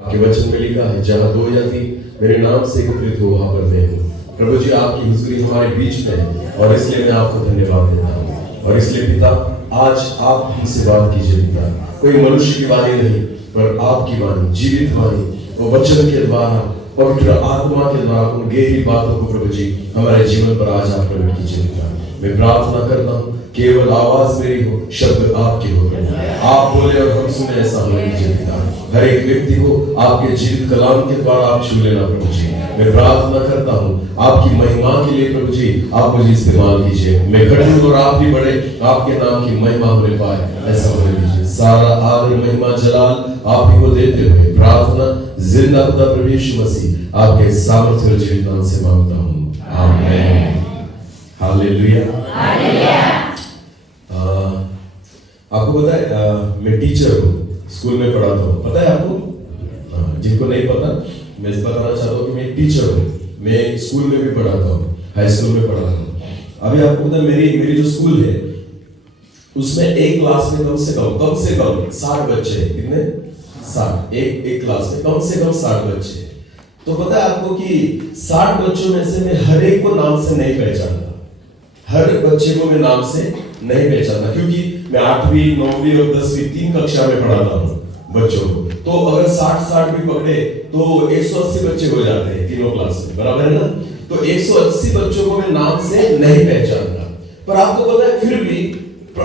आपके वचन में लिखा है, जहाँ दो या तीन मेरे नाम से एकत्रित हो वहां पर मैं हूँ। प्रभु जी, आपकी हुजूरी हमारे बीच में है और इसलिए मैं आपको धन्यवाद देता हूँ। और इसलिए पिता, आज आप हमसे बात कीजिए पिता, कोई मनुष्य की वाणी नहीं पर आपकी वाणी, जीवित वाणी, वो वचन के द्वारा, पवित्र आत्मा के द्वारा उन गहरी बातों को प्रभु जी हमारे जीवन पर आज आप प्रकट कीजिए पिता। मैं प्रार्थना करता हूँ, केवल आवाज मेरी हो, शब्द आपके हो, आप बोले और हम सुने, ऐसा होने दीजिए पिता। हर एक व्यक्ति को आपके जीवित कलाम के द्वारा आप छू लेना प्रभु जी। मैं प्रार्थना करता हूँ आपकी महिमा के लिए प्रभु जी, आप मुझे इस्तेमाल कीजिए। मैं घटूं और आप भी बढ़े, आपके नाम की महिमा होने पाए, ऐसा होने दीजिए। सारा आदर महिमा जलाल आप ही को देते हुए प्रार्थना जिंदा खुदा प्रभु यीशु मसीह आपके सामर्थ्य और जीवित नाम से मांगता हूँ, आमीन। हालेलुया। आपको पता है मैं टीचर हूँ, स्कूल में पढ़ाता हूँ, पता है आपको? जिनको नहीं पता मैं बताना चाहता हूँ कि मैं टीचर हूँ। मैं स्कूल में भी पढ़ाता हूँ, हाई स्कूल में पढ़ाता हूँ। अभी आपको पता है मेरी जो स्कूल है उसमें एक क्लास में कम से कम 60 बच्चे हैं। कितने? 60। एक क्लास में कम से कम 60 बच्चे। तो पता है आपको कि 60 बच्चों में से मैं हर एक को नाम से नहीं पहचानता। हर बच्चे को मैं नाम से नहीं पहचानता, क्योंकि मैं 8वीं 9वीं और 10वीं 3 कक्षा में पढ़ाता हूँ बच्चों को। तो अगर 60 भी पकड़े तो 180 बच्चे हो जाते हैं तीनों क्लास में, बराबर है ना? तो 180 बच्चों को मैं नाम से नहीं पहचानता। पर आपको पता है फिर भी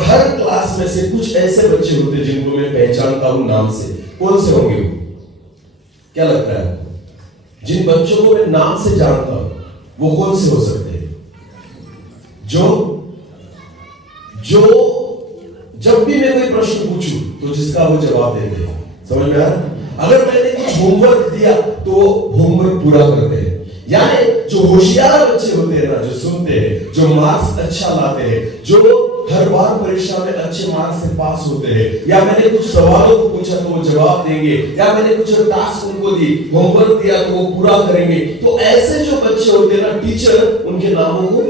हर क्लास में से कुछ ऐसे बच्चे होते हैं जिनको मैं पहचानता हूँ नाम से। कौन से होंगे वो? क्या लगता है आपको? जिन बच्चों को मैं नाम से जानता हूँ वो कौन से हो सकते हैं? जो जब भी मैं कोई प्रश्न पूछूं तो जिसका वो जवाब देते हैं। समझ में आ रहा? अगर मैंने कुछ होमवर्क दिया तो वो होमवर्क पूरा करते हैं। यानी जो होशियार बच्चे होते हैं ना, जो सुनते हैं, जो मार्क्स अच्छा लाते हैं, जो हर बार परीक्षा में अच्छे मार्क्स से पास होते हैं, या मैंने कुछ सवालों को पूछा तो वो जवाब देंगे, या मैंने कुछ टास्क उनको दी, होमवर्क दिया तो वो पूरा करेंगे। तो ऐसे जो बच्चे होते हैं ना, टीचर उनके नामों को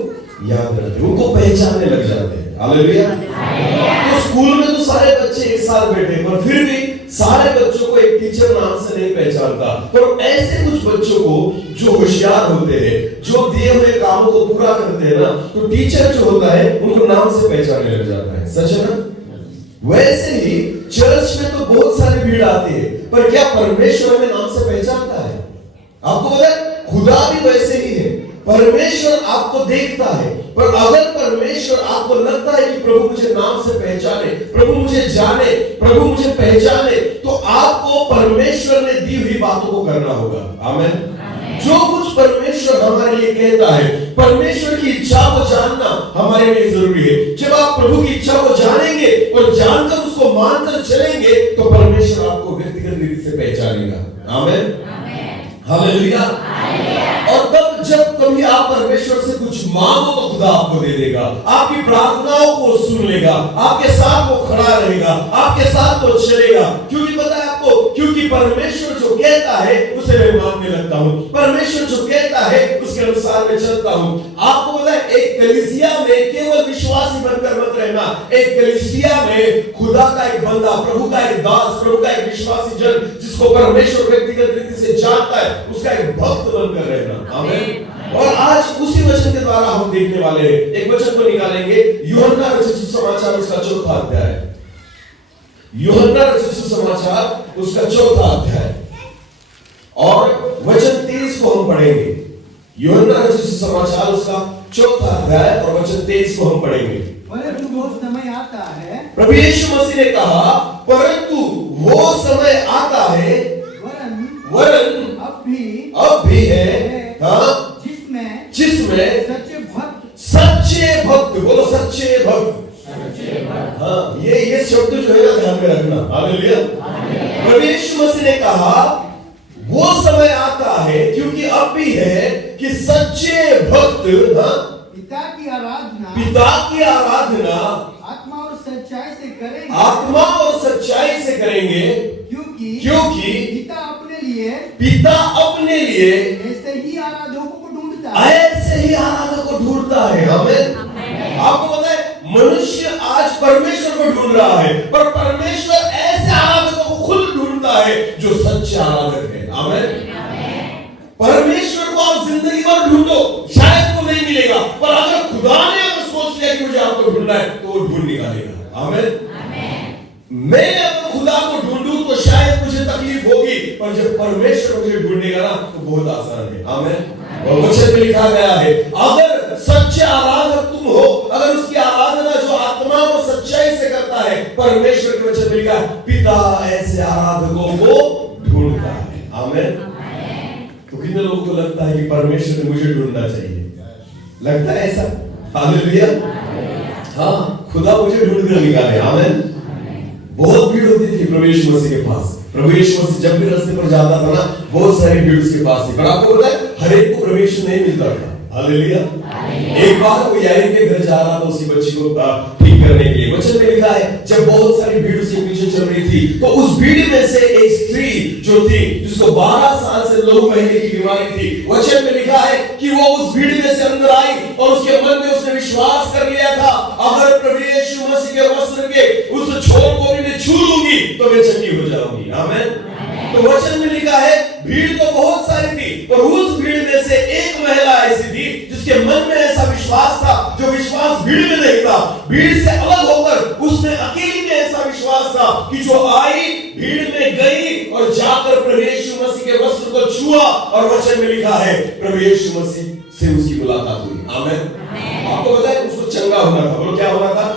याद रखते हैं, उनको पहचानने लग जाते हैं। हालेलुया। तो स्कूल में तो सारे बच्चे एक साथ बैठे, पर फिर भी सारे बच्चों को एक टीचर नाम से नहीं पहचानता। पर ऐसे कुछ बच्चों को जो होशियार होते हैं, जो दिए हुए कामों को पूरा करते हैं ना, तो टीचर जो होता है उनको नाम से पहचानने लग जाता है। सच है ना? वैसे ही चर्च में तो बहुत सारी भीड़ आती है, पर क्या परमेश्वर हमें नाम से पहचानता है? आपको पता है खुदा भी वैसे ही है। परमेश्वर आपको देखता है, पर अगर परमेश्वर आपको लगता है कि प्रभु मुझे नाम से पहचाने, प्रभु मुझे जाने, प्रभु मुझे पहचाने, तो आपको परमेश्वर ने दी हुई बातों को करना होगा। आमीन। जो कुछ परमेश्वर हमारे लिए कहता है, परमेश्वर की इच्छा को जानना हमारे लिए जरूरी है। जब आप प्रभु की इच्छा को जानेंगे और जानकर उसको मानकर चलेंगे तो परमेश्वर आपको व्यक्तिगत रीति से पहचानेगा। आमीन। हालेलुया। और तब जब कभी आप परमेश्वर से कुछ मांगो तो खुदा आपको दे देगा, आपकी प्रार्थनाओं को सुन लेगा, आपके साथ वो खड़ा रहेगा, आपके साथ वो चलेगा। क्योंकि पता है आपको, क्योंकि परमेश्वर जो कहता है उसे मैं मानने लगता हूँ, परमेश्वर जो कहता है उसके अनुसार मैं चलता हूँ। आपको पता है एक कलीसिया में केवल विश्वासी बनकर मत रहना, एक कलीसिया में खुदा का एक बंदा, प्रभु का एक दास, प्रभु का एक विश्वासी जन जिसको परमेश्वर व्यक्तिगत रीति से जानता है, उसका एक भक्त बनकर रहना। आमीन। और आज उसी वचन के द्वारा हम देखने वाले हैं। एक वचन को निकालेंगे, यूहन्ना रचित सुसमाचार उसका 4था अध्याय। यूहन्ना रचित सुसमाचार उसका 4था अध्याय और वचन 23 को हम पढ़ेंगे। यूहन्ना रचित सुसमाचार उसका 4था अध्याय और वचन 23 को हम पढ़ेंगे। परंतु वो समय आता है, प्रभु यीशु मसीह ने कहा, परंतु वो समय आता है, वरन अब भी है, हाँ, जिसमें सच्चे भक्त, बोलो सच्चे भक्त। हाँ, ये शब्द जो है ना ध्यान में रखना। हालेलुया। प्रभु यीशु मसीह ने कहा वो समय आता है, क्योंकि अब भी है कि सच्चे भक्त पिता की आराधना आत्मा और सच्चाई से करेंगे, क्योंकि पिता अपने लिए ऐसे ही आराधकों को ढूंढता है। आमीन। आपको पता है मनुष्य आज परमेश्वर को ढूंढ रहा है, पर परमेश्वर ऐसे आराधकों को खुद ढूंढता ढूंढता है जो सच्चे आराधक है। आमीन। परमेश्वर को आप जिंदगी भर ढूंढो, शायद वो नहीं मिलेगा, पर अगर खुदा ने अगर सोच लिया कि मुझे आपको ढूंढना है तो वो ढूंढ निकालेगा। आमीन। मैं अगर खुदा को ढूंढूं तो शायद मुझे तकलीफ होगी, पर जब परमेश्वर मुझे ढूंढेगा ना तो बहुत आसान है। आमीन। और वचन में लिखा गया है, अगर सच्चे आराधक तुम हो, अगर उसकी आराधना जो आत्मा और सच्चाई से करता है, परमेश्वर के वचन में लिखा है, पिता ऐसे आराधकों को ढूंढता है। आमीन। तो कितने लोगों को लगता है कि परमेश्वर ने मुझे ढूंढना चाहिए? लगता है ऐसा? हालेलुया। हाँ, खुदा मुझे ढूंढ कर निकाले। आमीन। बहुत भीड़ होती थी प्रभु यीशु मसीह के पास। प्रभु यीशु मसीह जब भी रास्ते पर जाता था ना, बहुत सारी भीड़ उसके पास थी, पर आपको पता है हर एक को प्रभु यीशु नहीं मिलता था। हालेलुया। एक बार वो यारीन के घर जा रहा था उसकी बच्ची को ठीक करने के लिए। वचन में लिखा है, जब बहुत सारी भीड़ उसके पीछे चल रही थी तो उस भीड़ में से एक स्त्री जो थी, जिसको 12 साल से लहू बहने की बीमारी थी, वचन में लिखा है कि वो उस भीड़ में से अंदर आई और उसके मन में उसने विश्वास कर लिया था, अगर प्रभु यीशु मसीह के वस्त्र के उस छोर को भी छू लूंगी तो मैं चंगी हो जाऊंगी। आमीन। तो वचन में लिखा है, भीड़ तो बहुत सारी थी, पर उस भीड़ में से एक महिला ऐसी थी जिसके मन में ऐसा विश्वास था, जो विश्वास भीड़ में नहीं था। भीड़ से अलग होकर उसने अकेली में ऐसा विश्वास था कि जो आई, भीड़ में गई और जाकर प्रभु यीशु मसीह के वस्त्र को छुआ, और वचन में लिखा है प्रभु यीशु मसीह से उसकी मुलाकात हुई। आमीन। आपको पता है उसको चंगा होना था। बोलो क्या होना था?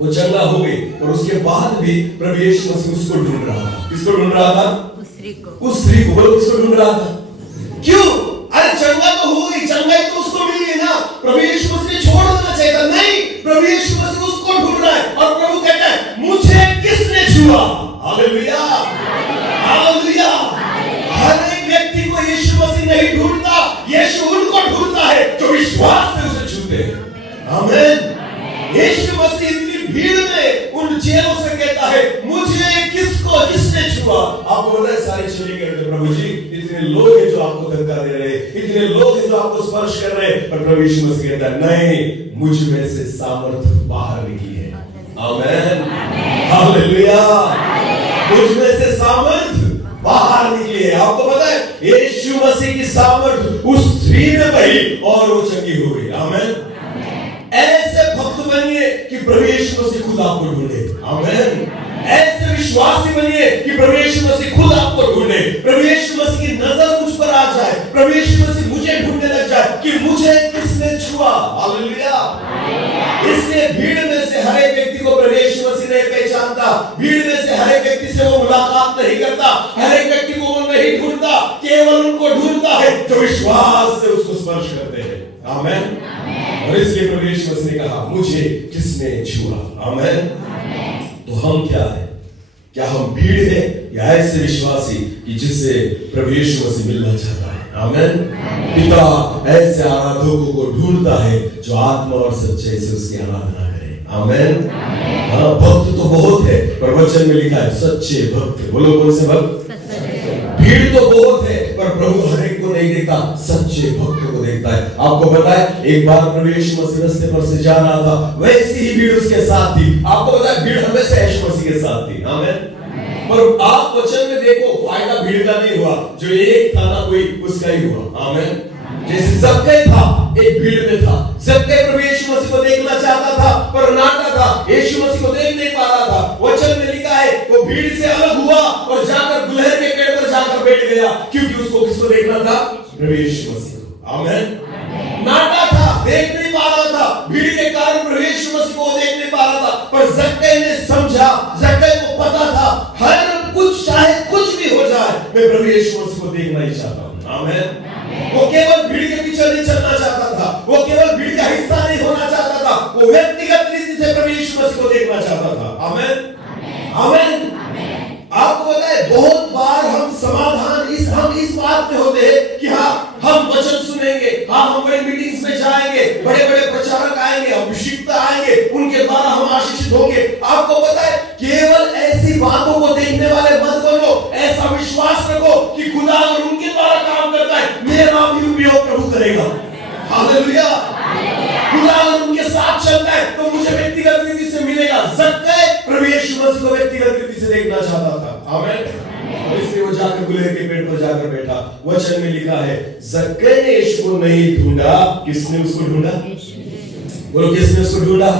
वो चंगा हो गई, और उसके बाद भी प्रभु यीशु मसीह उसको ढूंढ रहा था। किसको ढूंढ रहा था? उस स्त्री को। बोलो किसको ढूंढ रहा था? क्यों? अरे चंगा तो हो गई, चंगाई तो उसको मिल गई ना, प्रभु यीशु मसीह छोड़ देना चाहिए था। नहीं, प्रभु यीशु मसीह उसको ढूंढ रहा है, और प्रभु कहता है, मुझे किसने छुआ? हालेलुया। हालेलुया। हर एक व्यक्ति को यीशु मसीह नहीं ढूंढता, यीशु उनको ढूंढता है जो विश्वास से उसे छूते हैं। आमीन। यीशु मसीह इतनी भीड़ में उन चेलों से कहता है, मुझे किसने छुआ? आपको पता है सारी चेले कहते हैं, प्रभु जी इतने लोग हैं जो आपको धक्का दे रहे हैं, इतने लोग हैं जो आपको स्पर्श कर रहे हैं, पर प्रभु यीशु मसीह कहता है, नहीं, मुझ में से सामर्थ बाहर निकली है। आमीन। हालेलुया। मुझ में से सामर्थ बाहर निकली है। आपको पता है यीशु मसीह की सामर्थ उस स्त्री में बही और वो चंगी हो गई। आमीन। ऐसे भक्त बनिए कि प्रभु यीशु मसीह खुद आपको ढूंढे। आमीन। ऐसे विश्वासी बनिए कि प्रभु यीशु मसीह खुद आपको ढूंढे। प्रभु यीशु मसीह की नजर मुझ पर आ जाए, प्रभु यीशु मसीह मुझे ढूंढने लग जाए कि मुझे किसने छुआ। हालेलुया। इसलिए भीड़ में से हर एक व्यक्ति को प्रभु यीशु मसीह नहीं पहचानता, भीड़ में से हर एक व्यक्ति से वो मुलाकात नहीं करता, हर एक व्यक्ति को वो नहीं ढूंढता, केवल उनको ढूंढता है जो विश्वास से उसको स्पर्श करते हैं। आमीन। और इसलिए प्रभु यीशु मसीह ने कहा, मुझे किसने छुआ? आमीन। तो हम क्या है? क्या हम भीड़ है या ऐसे विश्वासी कि जिससे प्रभु यीशु मसीह मिलना चाहता है? आमीन। पिता ऐसे आराधकों को ढूंढता है जो आत्मा और सच्चाई से उसकी आराधना करे। आमीन। हाँ, भक्त तो बहुत है, पर वचन में लिखा है सच्चे भक्त। बोलो कौन से भक्त? भीड़ तो बहुत है, पर प्रभु हर एक को नहीं देखता, सच्चे भक्त को देखता है। आपको पता है एक बार प्रभु यीशु मसीह रास्ते पर से जा रहा था, वैसी ही भीड़ उसके साथ थी। आपको पता है भीड़ हमेशा यीशु मसीह के साथ थी। आमीन। पर आप वचन में देखो, फायदा भीड़ का नहीं हुआ, जो एक था ना कोई उसका ही हुआ। आमीन। जैसे जक्कई था, एक भीड़ में था, जक्कई प्रभु यीशु मसीह को देखना चाहता था पर नाटा था, यीशु मसीह को देख नहीं पा रहा था। वचन में लिखा है वो भीड़ से अलग हुआ और जाकर गुलहर के पेड़ पर जाकर बैठ गया, क्योंकि उसको किसको देखना था? प्रभु यीशु मसीह को। आमीन। नाटा था, देख नहीं पा रहा था, भीड़ के कारण प्रभु यीशु मसीह को देख नहीं पा रहा था, पर जक्कई ने समझा, जक्कई को पता था हर कुछ चाहे कुछ भी हो जाए, मैं प्रभु यीशु मसीह को देखना ही चाहता हूं। आमीन। वो केवल भीड़ के पीछे नहीं चलना चाहता था, वो केवल भीड़ का हिस्सा नहीं होना चाहता था, वो व्यक्तिगत रीति से प्रभु यीशु मसीह को देखना चाहता था। आमीन। आमीन। आपको पता है बहुत बार हम इस बात में होते हैं कि हाँ हम वचन सुनेंगे, हाँ हम बड़ी मीटिंग्स में जाएंगे, बड़े बड़े प्रचारक आएंगे, अभिषिक्त आएंगे, उनके द्वारा हम आशीषित होंगे। आपको पता है केवल ऐसी बातों को देखने वाले मत बनो, ऐसा विश्वास रखो कि खुदा अगर उनके द्वारा काम करता है, मेरा भी उपयोग प्रभु करेगा। हालेलुया। खुदा अगर उनके साथ चलता है तो मुझे व्यक्तिगत रीति से मिलेगा। जक्कई प्रभु यीशु मसीह को व्यक्तिगत रीति से देखना चाहता था। आमीन। वचन में लिखा है, जक्कई ने यीशु को नहीं ढूंढा, किसने उसको ढूंढा? बोलो, किसने उसको ढूंढा?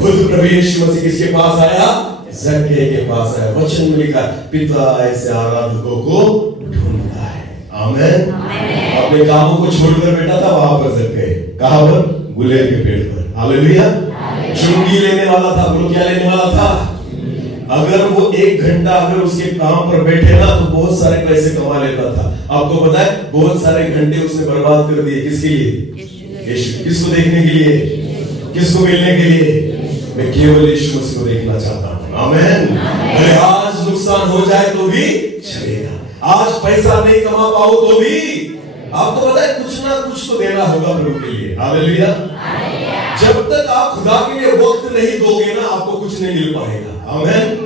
खुद प्रभु यीशु मसीह किसके पास आया? जक्कई के पास आया। वचन में लिखा है, पिता ऐसे आराधकों को ढूंढता है। आमीन। अपने कामों को छोड़कर बैठा था वहां पर जक्कई, कहां पर? गुलेर के पेड़ पर। हालेलुया। चुंगी लेने वाला था। बोलो, क्या लेने वाला था? अगर वो 1 घंटा अगर उसके काम पर बैठे ना तो बहुत सारे पैसे कमा लेता था। आपको पता है, बहुत सारे घंटे उसने बर्बाद कर दिए। किसके लिए? यीशु। किसको देखने के लिए? किसको मिलने के लिए? मैं केवल यीशु मसीह को देखना चाहता हूँ। आमीन। अरे आज नुकसान हो जाए तो भी चलेगा, आज पैसा नहीं कमा पाओ तो भी, आपको पता है कुछ ना कुछ तो देना होगा प्रभु के लिए। हालेलुया। जब तक आप खुदा के लिए वक्त नहीं दोगे ना, आपको कुछ नहीं मिल पाएगा। आमीन।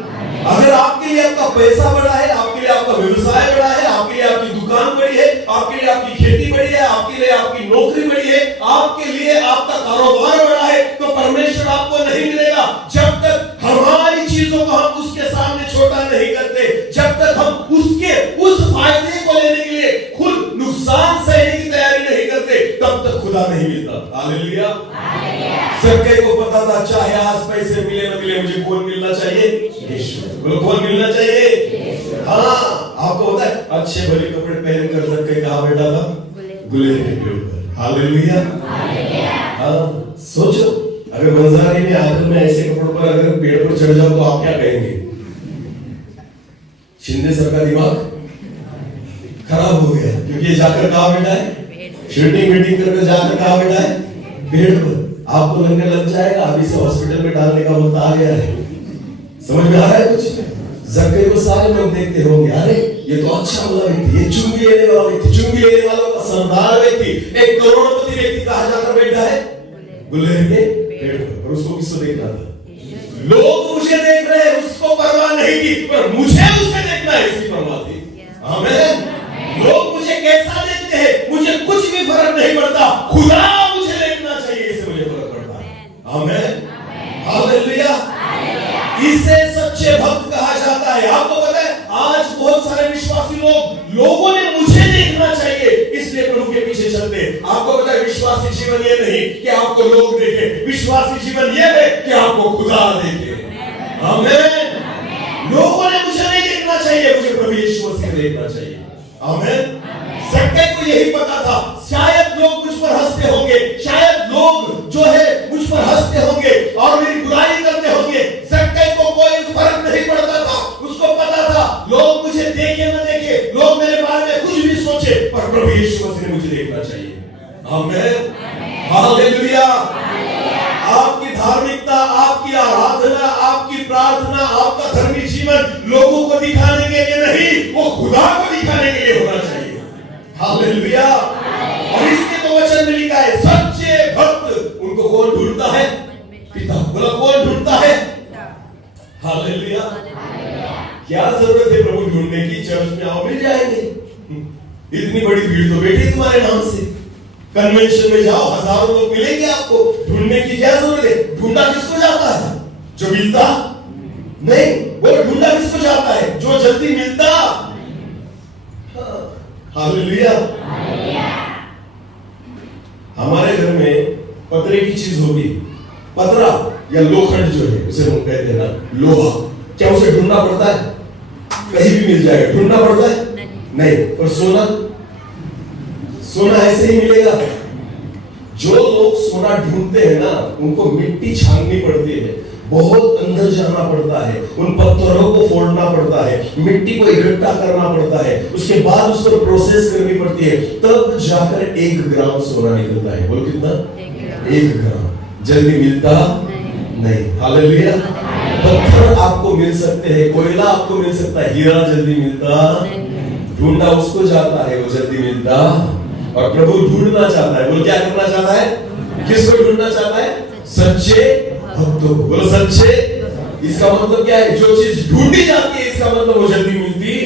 अगर आपके लिए आपका पैसा बड़ा है, आपके लिए आपका व्यवसाय बड़ा है, आपके लिए आपकी दुकान बड़ी है, आपके लिए आपकी खेती बड़ी है, आपके लिए आपकी नौकरी बड़ी है, आपके लिए आपका कारोबार बड़ा है, तो परमेश्वर आपको नहीं मिलेगा जब तक हमारी चीजों को हम उसके सामने छोटा नहीं करते, जब तक हम उसके उस फायदे को लेने के लिए खुद नुकसान सहने की तैयारी नहीं करते, तब तक खुदा नहीं मिलता। हालेलुया। जक्कई को पता था, चाहे आज पैसे मिले न मिले, मुझे कौन मिलना चाहिए? यीशु। बोलो, कौन मिलना चाहिए? हाँ, आपको पता है, अच्छे भले कपड़े पहनकर जक्कई कहां बैठा था? गुलेर के पेड़ पर। हालेलुया। हाँ, सोचो, अगर मंजारी में आखिर में ऐसे कपड़ों पर अगर पेड़ पर चढ़ जाओ तो आप क्या कहेंगे? शिंदे सर का दिमाग खराब हो गया, क्योंकि ये जाकर कहां बैठा है? शूटिंग मीटिंग करके जाकर कहां बैठा है? पेड़ पर। आपको लगने लग जाएगा अभी से हॉस्पिटल में डालने का वक्त आ गया है। समझ में आ रहा है कुछ? जक्कई को सारे लोग देखते होंगे, अरे ये तो अच्छा वाला व्यक्ति, ये चुंगी लेने वाला व्यक्ति, चुंगी लेने वाला का सरदार व्यक्ति, एक करोड़पति व्यक्ति कहां जाकर बैठा है? गुलेर के पेड़ पर। और उसको किसको देखना था? लोग मुझे देख रहे हैं, उसको परवाह नहीं थी, पर मुझे उसे देखना है, इसकी परवाह थी। आमीन। लोग मुझे कैसा देखते हैं, मुझे कुछ भी फर्क नहीं पड़ता, खुदा मुझे देखना चाहिए, इससे मुझे फर्क पड़ता है। आमीन। हालेलुया। इसे सच्चे भक्त कहा जाता है। आपको पता है, आज बहुत सारे विश्वासी लोगों ने मुझे देखना चाहिए इसलिए प्रभु के पीछे चलते। आपको पता है, विश्वासी जीवन ये नहीं कि आपको लोग देखे, विश्वासी जीवन ये है कि आपको खुदा देखे। आमीन। लोगों ने मुझे नहीं देखना चाहिए, मुझे प्रभु यीशु मसीह को देखना चाहिए। आमीन। जक्कई को यही पता था, शायद लोग मुझ पर हंसते होंगे, शायद लोग जो है मुझ पर हंसते होंगे और मेरी बुराई करते होंगे। जक्कई को कोई फर्क नहीं पड़ता था, उसको पता था लोग मुझे देखे न देखे, लोग मेरे बारे में कुछ भी सोचे, पर प्रभु यीशु मसीह ने मुझे देखना चाहिए। आमीन। हालेलुया। आपकी धार्मिकता, आपकी आराधना, आपकी प्रार्थना, आपका धर्मी जीवन लोगों को दिखाने के लिए नहीं, वो खुदा को दिखाने के लिए होना चाहिए। हालेलुया। और इसके तो वचन में लिखा है, सच्चे भक्त उनको कौन ढूंढता है? पिता। बोला, कौन ढूंढता है? हालेलुया। क्या जरूरत है प्रभु ढूंढने की? चर्च में आओ, मिल जाएंगे। इतनी बड़ी भीड़ तो बैठी तुम्हारे नाम से, कन्वेंशन में जाओ, हजारों लोग मिलेंगे आपको, ढूंढने की क्या जरूरत है? ढूंढा किसको जाता है? जो मिलता नहीं। वो ढूंढा किसको जाता है? जो जल्दी मिलता। हालेलुया। हमारे घर में पतरे की चीज होगी, पतरा या लोखंड जो है उसे हम कहते हैं ना, लोहा, क्या उसे ढूंढना पड़ता है? कहीं भी मिल जाएगा, ढूंढना पड़ता है? नहीं। और सोना, सोना ऐसे ही मिलेगा। जो लोग सोना ढूंढते हैं ना, उनको मिट्टी छाननी पड़ती है, बहुत अंदर जाना पड़ता है, उन पत्थरों को फोड़ना पड़ता है, मिट्टी को इकट्ठा करना पड़ता है, उसके बाद उस पर प्रोसेस करनी पड़ती है, तब जाकर 1 ग्राम सोना निकलता है। बोलो कितना? 1 ग्राम। जल्दी मिलता नहीं। हालेलुया। पत्थर आपको मिल सकते हैं, कोयला आपको मिल सकता है, हीरा जल्दी मिलता। ढूंढा उसको जाता है, वो जल्दी मिलता। और प्रभु ढूंढना चाहता है। बोलो, क्या करना चाहता है? किसको ढूंढना चाहता है? सच्चे भक्तों को। बोलो, सच्चे। इसका मतलब क्या है? जो चीज ढूंढी जाती है, इसका मतलब वो जल्दी मिलती।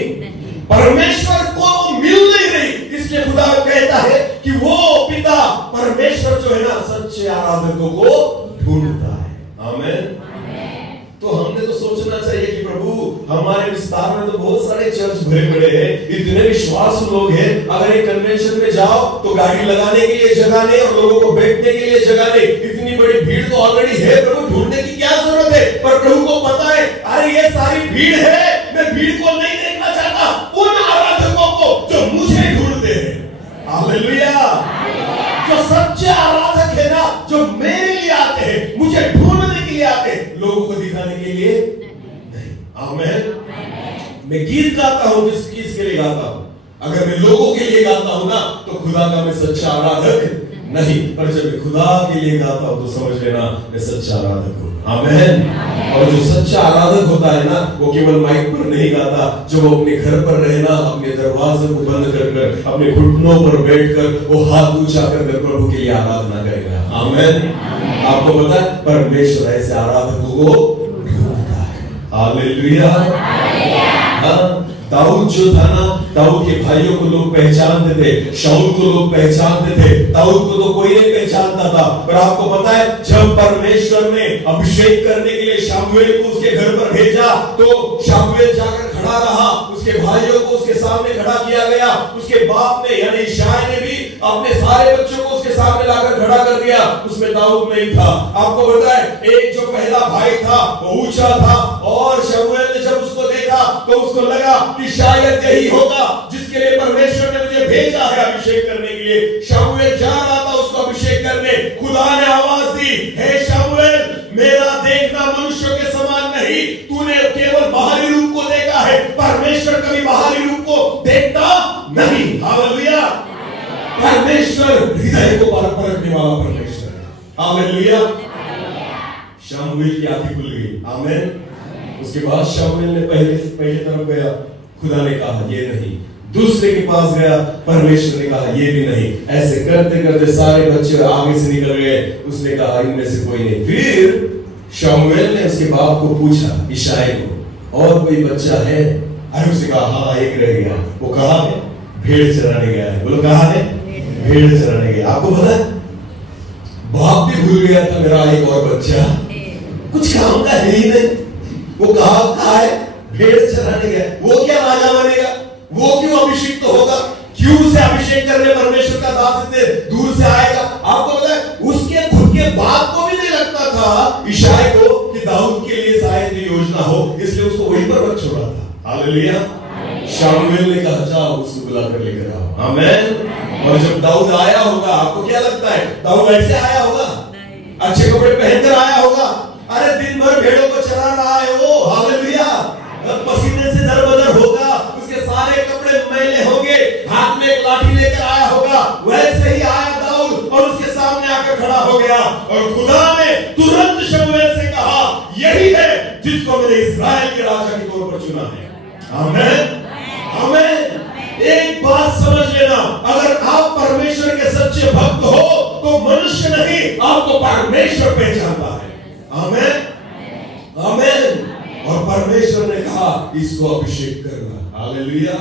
परमेश्वर को मिल नहीं रही, इसलिए खुदा कहता है कि वो पिता परमेश्वर जो है ना, सच्चे आराधकों को ढूंढता है। आमीन। तो हमने तो सोचना चाहिए कि प्रभु हमारे विस्तार में तो बहुत सारे चर्च भरे पड़े हैं, इतने विश्वासु लोग हैं। अगर एक कन्वेंशन में जाओ तो गाड़ी लगाने के लिए जगह नहीं और लोगों को बैठने के लिए जगह नहीं। इतनी बड़ी भीड़ तो ऑलरेडी है, प्रभु ढूंढने की क्या जरूरत है? पर प्रभु को पता है, अरे ये सारी भीड़ है, मैं भीड़ को नहीं देखना चाहता, उन आराधकों को जो मुझे ढूंढते हैं। हालेलुया। जो सच्चे आराधक है ना, जो मेरे लिए आते हैं, मुझे ढूंढने के लिए आते हैं, लोगों को दिखाने के लिए नहीं। आमीन। मैं गीत गाता हूं किसके लिए गाता हूं? अगर मैं लोगों के लिए गाता हूं ना, तो खुदा का मैं सच्चा आराधक नहीं, पर जब मैं खुदा के लिए गाता हूं तो समझ लेना मैं सच्चा आराधक हूं। आमीन। और जो सच्चा आराधक होता है ना, वो केवल माइक पर नहीं गाता, जो वो अपने घर पर रहना, अपने दरवाजे को बंद कर अपने घुटनों पर बैठकर वो हाथ ऊंचा कर प्रभु के लिए आराधना करेगा। आमीन। आपको पता है, परमेश्वर ऐसे आराधकों को ढूंढता है। हालेलुया। दाऊद जो था ना, दाऊद के भाइयों को लोग पहचानते थे, शाऊल को लोग पहचानते थे, दाऊद को तो कोई नहीं पहचानता था। पर आपको पता है, जब परमेश्वर ने अभिषेक करने के लिए शामुएल को उसके घर पर भेजा, तो शामुएल जाकर खड़ा रहा, उसके भाइयों को उसके सामने खड़ा किया गया। उसके बाप ने यानी यिशायाह ने भी अपने सारे बच्चों को उसके सामने लाकर खड़ा कर दिया। उसमें दाऊद नहीं था। आपको पता है, एक जो पहला भाई था वो ऊंचा था, और शामुएल ने जब उसको देखा तो उसको लगा कि शायद यही होगा जिसके लिए परमेश्वर ने मुझे भेजा है अभिषेक करने के लिए। शामुएल जा रहा था उसको अभिषेक करने, खुदा ने आवाज दी, हे शामुएल, मेरा देखना मनुष्यों के समान नहीं, तूने केवल बाहरी रूप को देखा है, परमेश्वर कभी बाहरी रूप को देखता नहीं। हालेलुया। परमेश्वर हृदय को परखने वाला परमेश्वर है। हालेलुया। शामुएल की आंखें खुल गई। आमीन। उसके बाद शामुएल ने पहले तरफ गया, खुदा ने कहा ये नहीं, दूसरे के पास गया, परमेश्वर ने कहा ये भी नहीं। ऐसे करते करते सारे बच्चे आगे से निकल गए। उसने कहा इनमें से कोई नहीं। फिर शामुएल ने उसके बाप को पूछा, यिशायाह को, और कोई बच्चा है? अरे उसने कहा हाँ, एक रह गया। वो कहा है? भेड़ चराने गया है। बोलो कहा है? भेड़ चराने गया। आपको पता है, बाप भी भूल गया था मेरा एक और बच्चा कुछ काम का है ही नहीं। वो कहा है? भेड़ चराने गया। वो क्या राजा बनेगा? वो क्यों अभिषेक होगा? क्यों उसे अभिषेक करने परमेश्वर का दास इतने दूर से आएगा? आपको पता है, उसके खुद के बाप को भी नहीं लगता था यिशायाह को कि दाऊद के लिए शायद योजना हो, इसलिए उसको वहीं पर मत छोड़ा था। हालेलुया। शामुएल ने कहा जाओ उसको बुलाकर लेकर आओ। आमीन। और जब दाऊद आया होगा, आपको क्या लगता है दाऊद ऐसे आया होगा? अच्छे कपड़े पहनकर आया होगा? अरे दिन भर भेड़ों को चरा रहा है वो। हालेलुया। पसीने से दरबदर होगा, उसके सारे कपड़े मैले होंगे, हाथ में एक लाठी लेकर आया होगा। वैसे ही आया दाऊद और उसके सामने आकर खड़ा हो गया, और खुदा ने तुरंत शमूएल से कहा यही है जिसको मैंने इस्राएल के राजा के तौर पर चुना है। आमीन। आमीन। एक बात समझ लेना, अगर आप परमेश्वर के सच्चे भक्त हो तो मनुष्य नहीं, आपको परमेश्वर पहचानता है। आमीन। आमीन। और परमेश्वर ने कहा इसको अभिषेक करना। हालेलुया।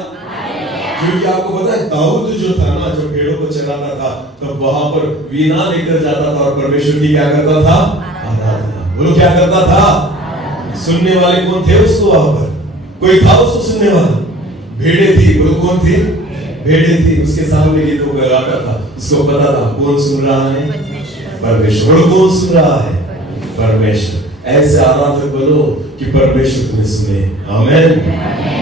क्योंकि आपको पता है, दाऊद जो था ना, जब भेड़ों को चराता था, तब वहां पर वीणा लेकर जाता था और परमेश्वर की क्या करता था? आराधना। बोलो क्या करता था? सुनने वाले कौन थे उसको? वहां पर कोई था उसको सुनने वाला? भेड़े थी। बोलो कौन थी? भेड़े थी। उसके सामने गीतों को गाता था, उसको पता था कौन सुन रहा है? परमेश्वर। बोलो कौन सुन रहा है? परमेश्वर। ऐसे आराधक बनो कि परमेश्वर तुम्हें सुने। आमीन।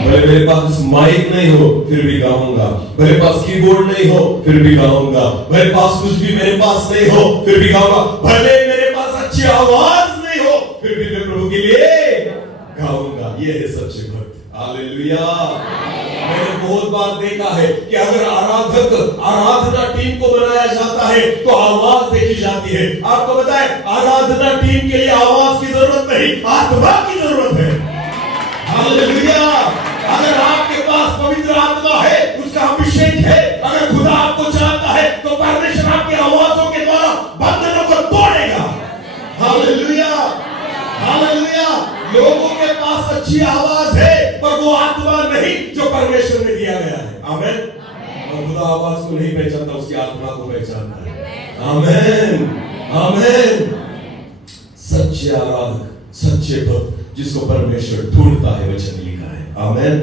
भले मेरे पास माइक नहीं हो फिर भी गाऊंगा, मेरे पास कीबोर्ड नहीं हो फिर भी गाऊंगा, मेरे पास कुछ भी मेरे पास नहीं हो फिर भी गाऊंगा, भले मेरे पास अच्छी आवाज नहीं हो फिर भी मैं प्रभु के लिए गाऊंगा। ये है सच्चे भक्त। हालेलुया। मैंने बहुत बार देखा है कि अगर आराधना टीम को बनाया जाता है तो आवाज देखी जाती है। आपको पता है, आराधना टीम के लिए आवाज की जरूरत नहीं, आत्मा की जरूरत है। हालेलुया। अगर आपके पास पवित्र आत्मा है, उसका अभिषेक है, अगर खुदा आपको चाहता है तो परमेश्वर आपकी आवाजों के द्वारा बंधनों को तोड़ेगा। हालेलुया। हालेलुया। लोगों के पास अच्छी आवाज है पर वो आत्मा नहीं जो परमेश्वर ने दिया गया है। आमीन। और खुदा आवाज को नहीं पहचानता, उसकी आत्मा को पहचानता है। आमीन। आमीन। सच्चे आराधक, सच्चे भक्त जिसको परमेश्वर ढूंढता है, वचन लिखा है। आमेन।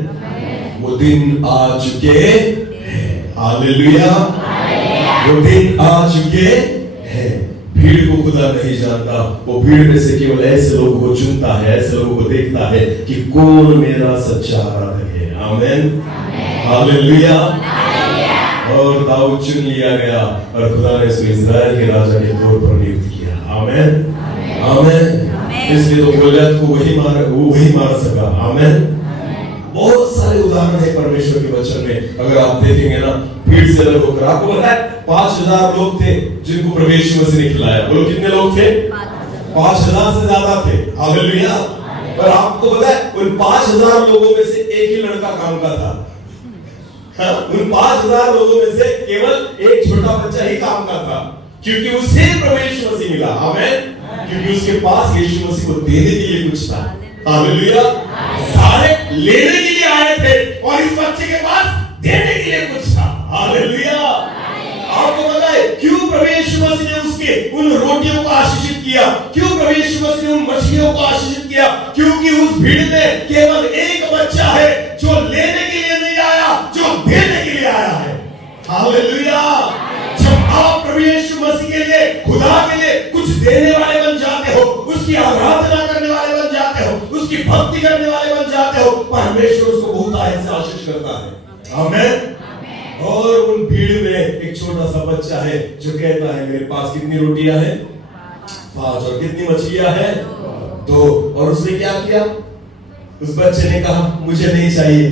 वो दिन आ चुके हैं। हालेलुया। वो दिन आ चुके हैं। भीड़ को खुदा नहीं जानता, वो भीड़ में से केवल ऐसे लोगों को चुनता है, ऐसे लोगों को देखता है कि कौन मेरा सच्चा आराधक है। आमेन। हालेलुया। और दाऊद चुन लिया गया और खुदा ने उसको इज़राइल के राजा के तौर पर नियुक्त किया। आमेन। आमेन। इसलिए तो गोलियत को वही मार सका। आमेन। बहुत सारे उदाहरण है परमेश्वर के वचन में, अगर आप देखेंगे ना, भीड़ से अलग होकर। आपको पता है 5000 लोग थे जिनको प्रभु यीशु मसीह ने खिलाया। बोलो कितने लोग थे? 5000 से ज्यादा थे। हालेलुया। और आपको पता है उन 5000 लोगों में से एक ही लड़का काम का था। उन 5000 लोगों में से केवल एक छोटा बच्चा ही काम का था, क्योंकि उसे प्रभु यीशु मसीह मिला। आमेन। क्योंकि उसके पास यीशु मसीह को देने के लिए कुछ था। हालेलुया। सारे लेने के लिए आए थे और इस बच्चे के पास देने के लिए कुछ था। हालेलुया। आपको पता है क्यों प्रभु यीशु मसीह ने उसके उन रोटियों को आशीषित किया? क्यों प्रभु यीशु मसीह ने उन मछलियों को आशीषित किया? क्योंकि उस भीड़ में केवल एक बच्चा है जो लेने के लिए नहीं आया, जो देने के लिए आया है। हालेलुया। जब आप प्रभु यीशु मसीह के लिए, खुदा के लिए कुछ देने वाले बन जाते हो, उसकी आराधना करने वाले बन जाते हो, उसकी भक्ति करने वाले बन जाते हो, परमेश्वर उसको बहुत आयत से आशीष करता है। आमेन। और उन भीड़ में एक छोटा सा बच्चा है जो कहता है मेरे पास कितनी रोटियां हैं? 5। और कितनी मछलियां हैं? 2। और उसने क्या किया? उस बच्चे ने कहा मुझे नहीं चाहिए,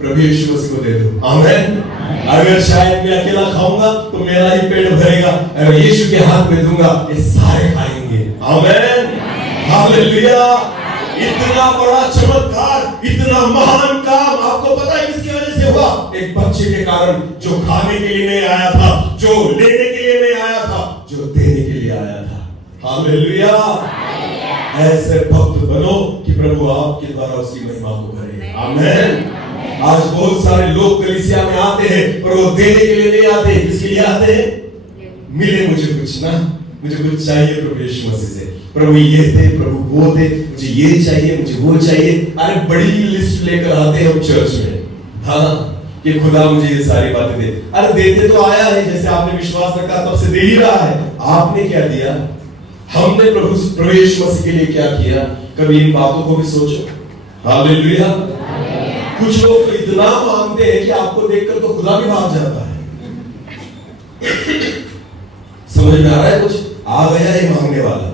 प्रभु यीशु मसीह को दे दो। आमेन। अगर शायद मैं अकेला खाऊंगा तो मेरा ही पेट भरेगा, अगर यीशु के हाथ में दूंगा ये सारे खाएंगे। आमेन। हालेलुया। इतना बड़ा चमत्कार, इतना महान काम आपको पता है किसकी वजह से हुआ? एक बच्चे के कारण, जो खाने के लिए नहीं आया था, जो लेने के लिए नहीं आया था, जो देने के लिए आया था। हालेलुया। ऐसे भक्त बनो कि प्रभु आपके द्वारा उसकी महिमा को करे। आमेन। आज बहुत सारे लोग कलीसिया में आते हैं पर वो देने के लिए नहीं आते। किसके लिए आते हैं? मिले मुझे कुछ ना, मुझे कुछ चाहिए प्रभु यीशु मसीह से, प्रभु ये दे, प्रभु वो दे, मुझे ये चाहिए, मुझे वो चाहिए। अरे बड़ी लिस्ट लेकर आते हैं हम चर्च में। हाँ, कि खुदा मुझे ये सारी बातें दे। अरे देते तो आया है, जैसे आपने विश्वास रखा तब से दे ही रहा है। आपने क्या दिया? हमने प्रभु यीशु मसीह के लिए क्या किया? कभी इन बातों को भी सोचो। हालेलुया। कुछ लोग तो इतना मांगते हैं कि आपको देखकर तो खुदा भी भाग जाता है। समझ में आ रहा है? कुछ आ गया है मांगने वाला।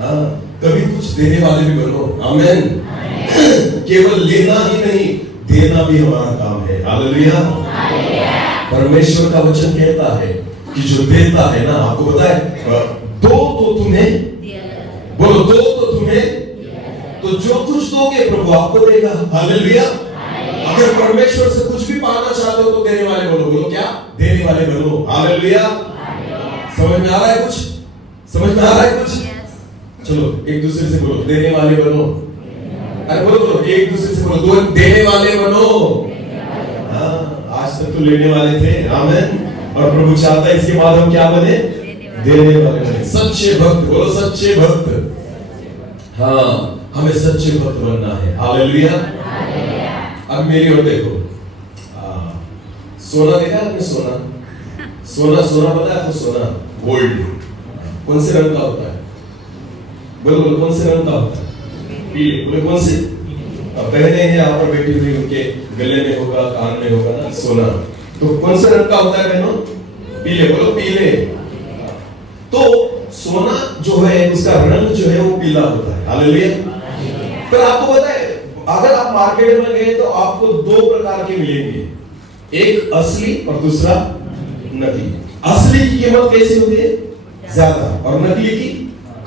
हाँ, कभी कुछ देने वाले भी बनो। आमेन। केवल लेना ही नहीं, देना भी हमारा काम है। हालेलुया। परमेश्वर का वचन कहता है कि जो देता है ना, आपको पता है, 2 तो तुम्हें, बोलो 2 तो तुम्हें, तो जो कुछ दोगे प्रभु आपको देगा। हालेलुया। अगर परमेश्वर से कुछ भी पाना चाहते हो तो देने वाले बनो। बोलो क्या? देने वाले बनो। हालेलुया। समझ में आ रहा है कुछ? समझ में आ रहा है कुछ? चलो एक दूसरे से बोलो देने वाले बनो। अरे बोलो बोलो एक दूसरे से बोलो देने वाले बनो। हाँ, आज तक तो लेने वाले थे। आमीन। और प्रभु चाहता है इसके बाद हम क्या बने? देने वाले बने। सच्चे भक्त। बोलो सच्चे भक्त। हाँ, हमें सच्चे भक्त बनना है। हालेलुया। अब मेरी ओर देखो। सोना देखा आपने? सोना सोना सोना पता है आपको? सोना गोल्ड कौन से रंग का होता है? बोलो बोलो कौन से रंग का होता है? पीले। बोले कौन से? पहले हैं यहाँ पर बैठी हुई, उनके गले में होगा, कान में होगा ना सोना। तो कौन से रंग का होता है बहनों? पीले। बोलो पीले। तो सोना जो है उसका रंग जो है वो पीला होता है। हालेलुया। पर आपको पता है अगर आप मार्केट में गए तो आपको 2 प्रकार के मिलेंगे, एक असली और दूसरा नकली। असली की कीमत कैसी होती है? ज्यादा, और नकली की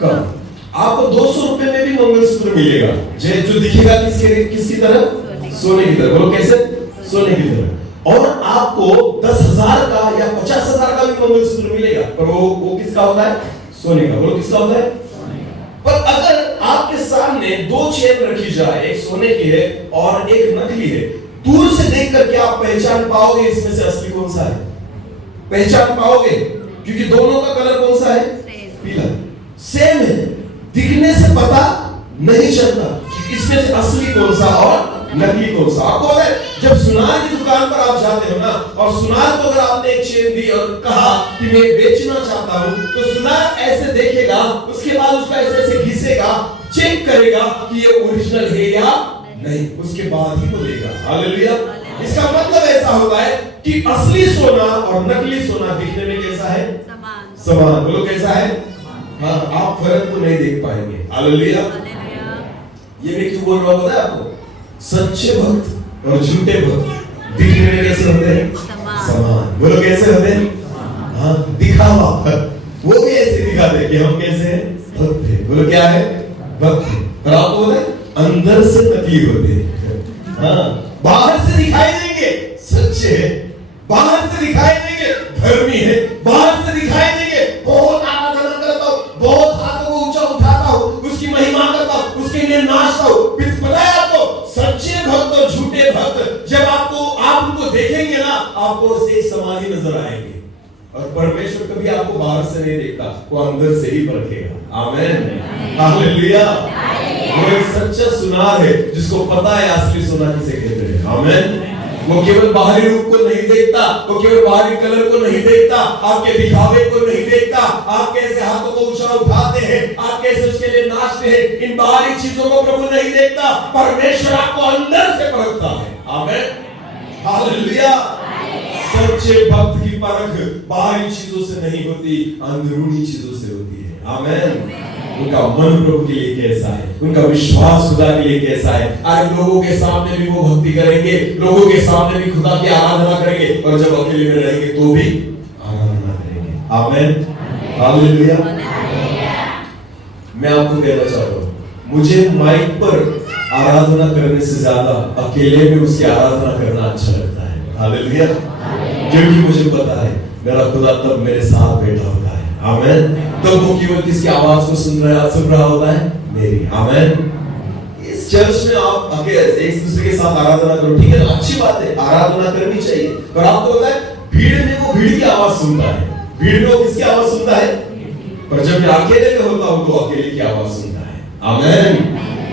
कम। आपको 200 रुपए में भी मंगलसूत्र मिलेगा जो दिखेगा किसकी तरह? सोने की तरह। बोलो कैसे? सोने की तरह। और आपको 10,000 का या 50,000 का भी मंगलसूत्र मिलेगा, पर वो किसका होता है? सोने का। बोलो किसका होता है? पर अगर आपके सामने 2 चेन रखी जाए, एक सोने की है और एक नकली है, दूर से देखकर क्या आप पहचान पाओगे इसमें से असली कौन सा है? पहचान पाओगे, क्योंकि दोनों का कलर कौन सा है? पीला। सेम है, दिखने से पता नहीं चलता कि इसमें से असली कौन सा और नकली कौन सा। आपको पता है जब सुनार की दुकान पर आप जाते हो ना, और सुनार को अगर आपने एक चेन दी और कहा कि मैं बेचना चाहता हूं, तो सुनार ऐसे देखेगा, उसके बाद उसका ऐसे ऐसे घिसेगा, चेक करेगा कि ये ओरिजिनल है या नहीं, उसके बाद ही वो लेगा। हालेलुया। इसका मतलब ऐसा होता है कि असली सोना और नकली सोना दिखने में कैसा है? समान। बोलो कैसा है? हाँ, आप फर्क को नहीं देख पाएंगे। हालेलुया। ये मैं क्यों बोल रहा हूं पता है आपको? सच्चे भक्त और झूठे भक्त दिखने में कैसे होते हैं? समान। बोलो कैसे होते हैं? हाँ, दिखावा। वो भी ऐसे दिखाते कि हम कैसे हैं? भक्त हैं। बोलो क्या है? भक्त हैं। पर आपको पता है अंदर से नकली होते हैं। हाँ, बाहर से दिखाई देंगे सच्चे हैं, बाहर से दिखाई देंगे धर्मी है, बाहर से दिखाई देंगे बहुत आराधना करता हूं, बहुत हाथों को ऊंचा उठाता हूं, उसकी महिमा करता हूं, उसके लिए नाचता हूं। पता है आपको सच्चे भक्त और झूठे भक्त जब आप उनको देखेंगे ना, आपको से समान ही नजर आएंगे। और परमेश्वर कभी आपको बाहर से नहीं देखता, वो अंदर से ही परखेगा। आमीन। हालेलुया। वो एक सच्चा सुनार है जिसको पता है असली सोना किसे कहते हैं। आमीन। वो केवल बाहरी रूप को नहीं देखता, वो केवल बाहरी कलर को नहीं देखता, आपके दिखावे को नहीं देखता, आप कैसे हाथों को ऊंचा उठाते हैं, आप कैसे उसके लिए नाचते हैं, इन बाहरी चीजों को प्रभु नहीं देखता। परमेश्वर आपको अंदर से परखता है। आमीन। हालेलुया। सच्चे भक्त की परख बाहरी चीजों से नहीं होती, अंदरूनी चीजों से होती है। आमीन। उनका मन प्रभु के लिए कैसा है, उनका विश्वास खुदा के लिए कैसा है। आज लोगों के सामने भी वो भक्ति करेंगे, लोगों के सामने भी खुदा की आराधना करेंगे, और जब अकेले में रहेंगे तो भी आराधना करेंगे। आमीन। हालेलुया। मैं आपको कहना चाहता हूँ, मुझे माइक पर आराधना करने से ज्यादा अकेले में उसकी आराधना करना अच्छा लगता है। हालेलुया। क्योंकि मुझे पता है मेरा खुदा तब मेरे साथ बैठा होता है। आमीन। तो वो केवल किसकी आवाज को सुन रहा होता है? मेरी। आमीन। इस चर्च में आप अकेले एक दूसरे के साथ आराधना करो, ठीक है ना, अच्छी बात है, आराधना करनी चाहिए। पर आपको पता है भीड़ में वो भीड़ की आवाज सुनता है, भीड़ में वो किसकी आवाज सुनता है? पर जब मैं अकेले में होता हूं तो अकेले की आवाज सुनता है। आमीन।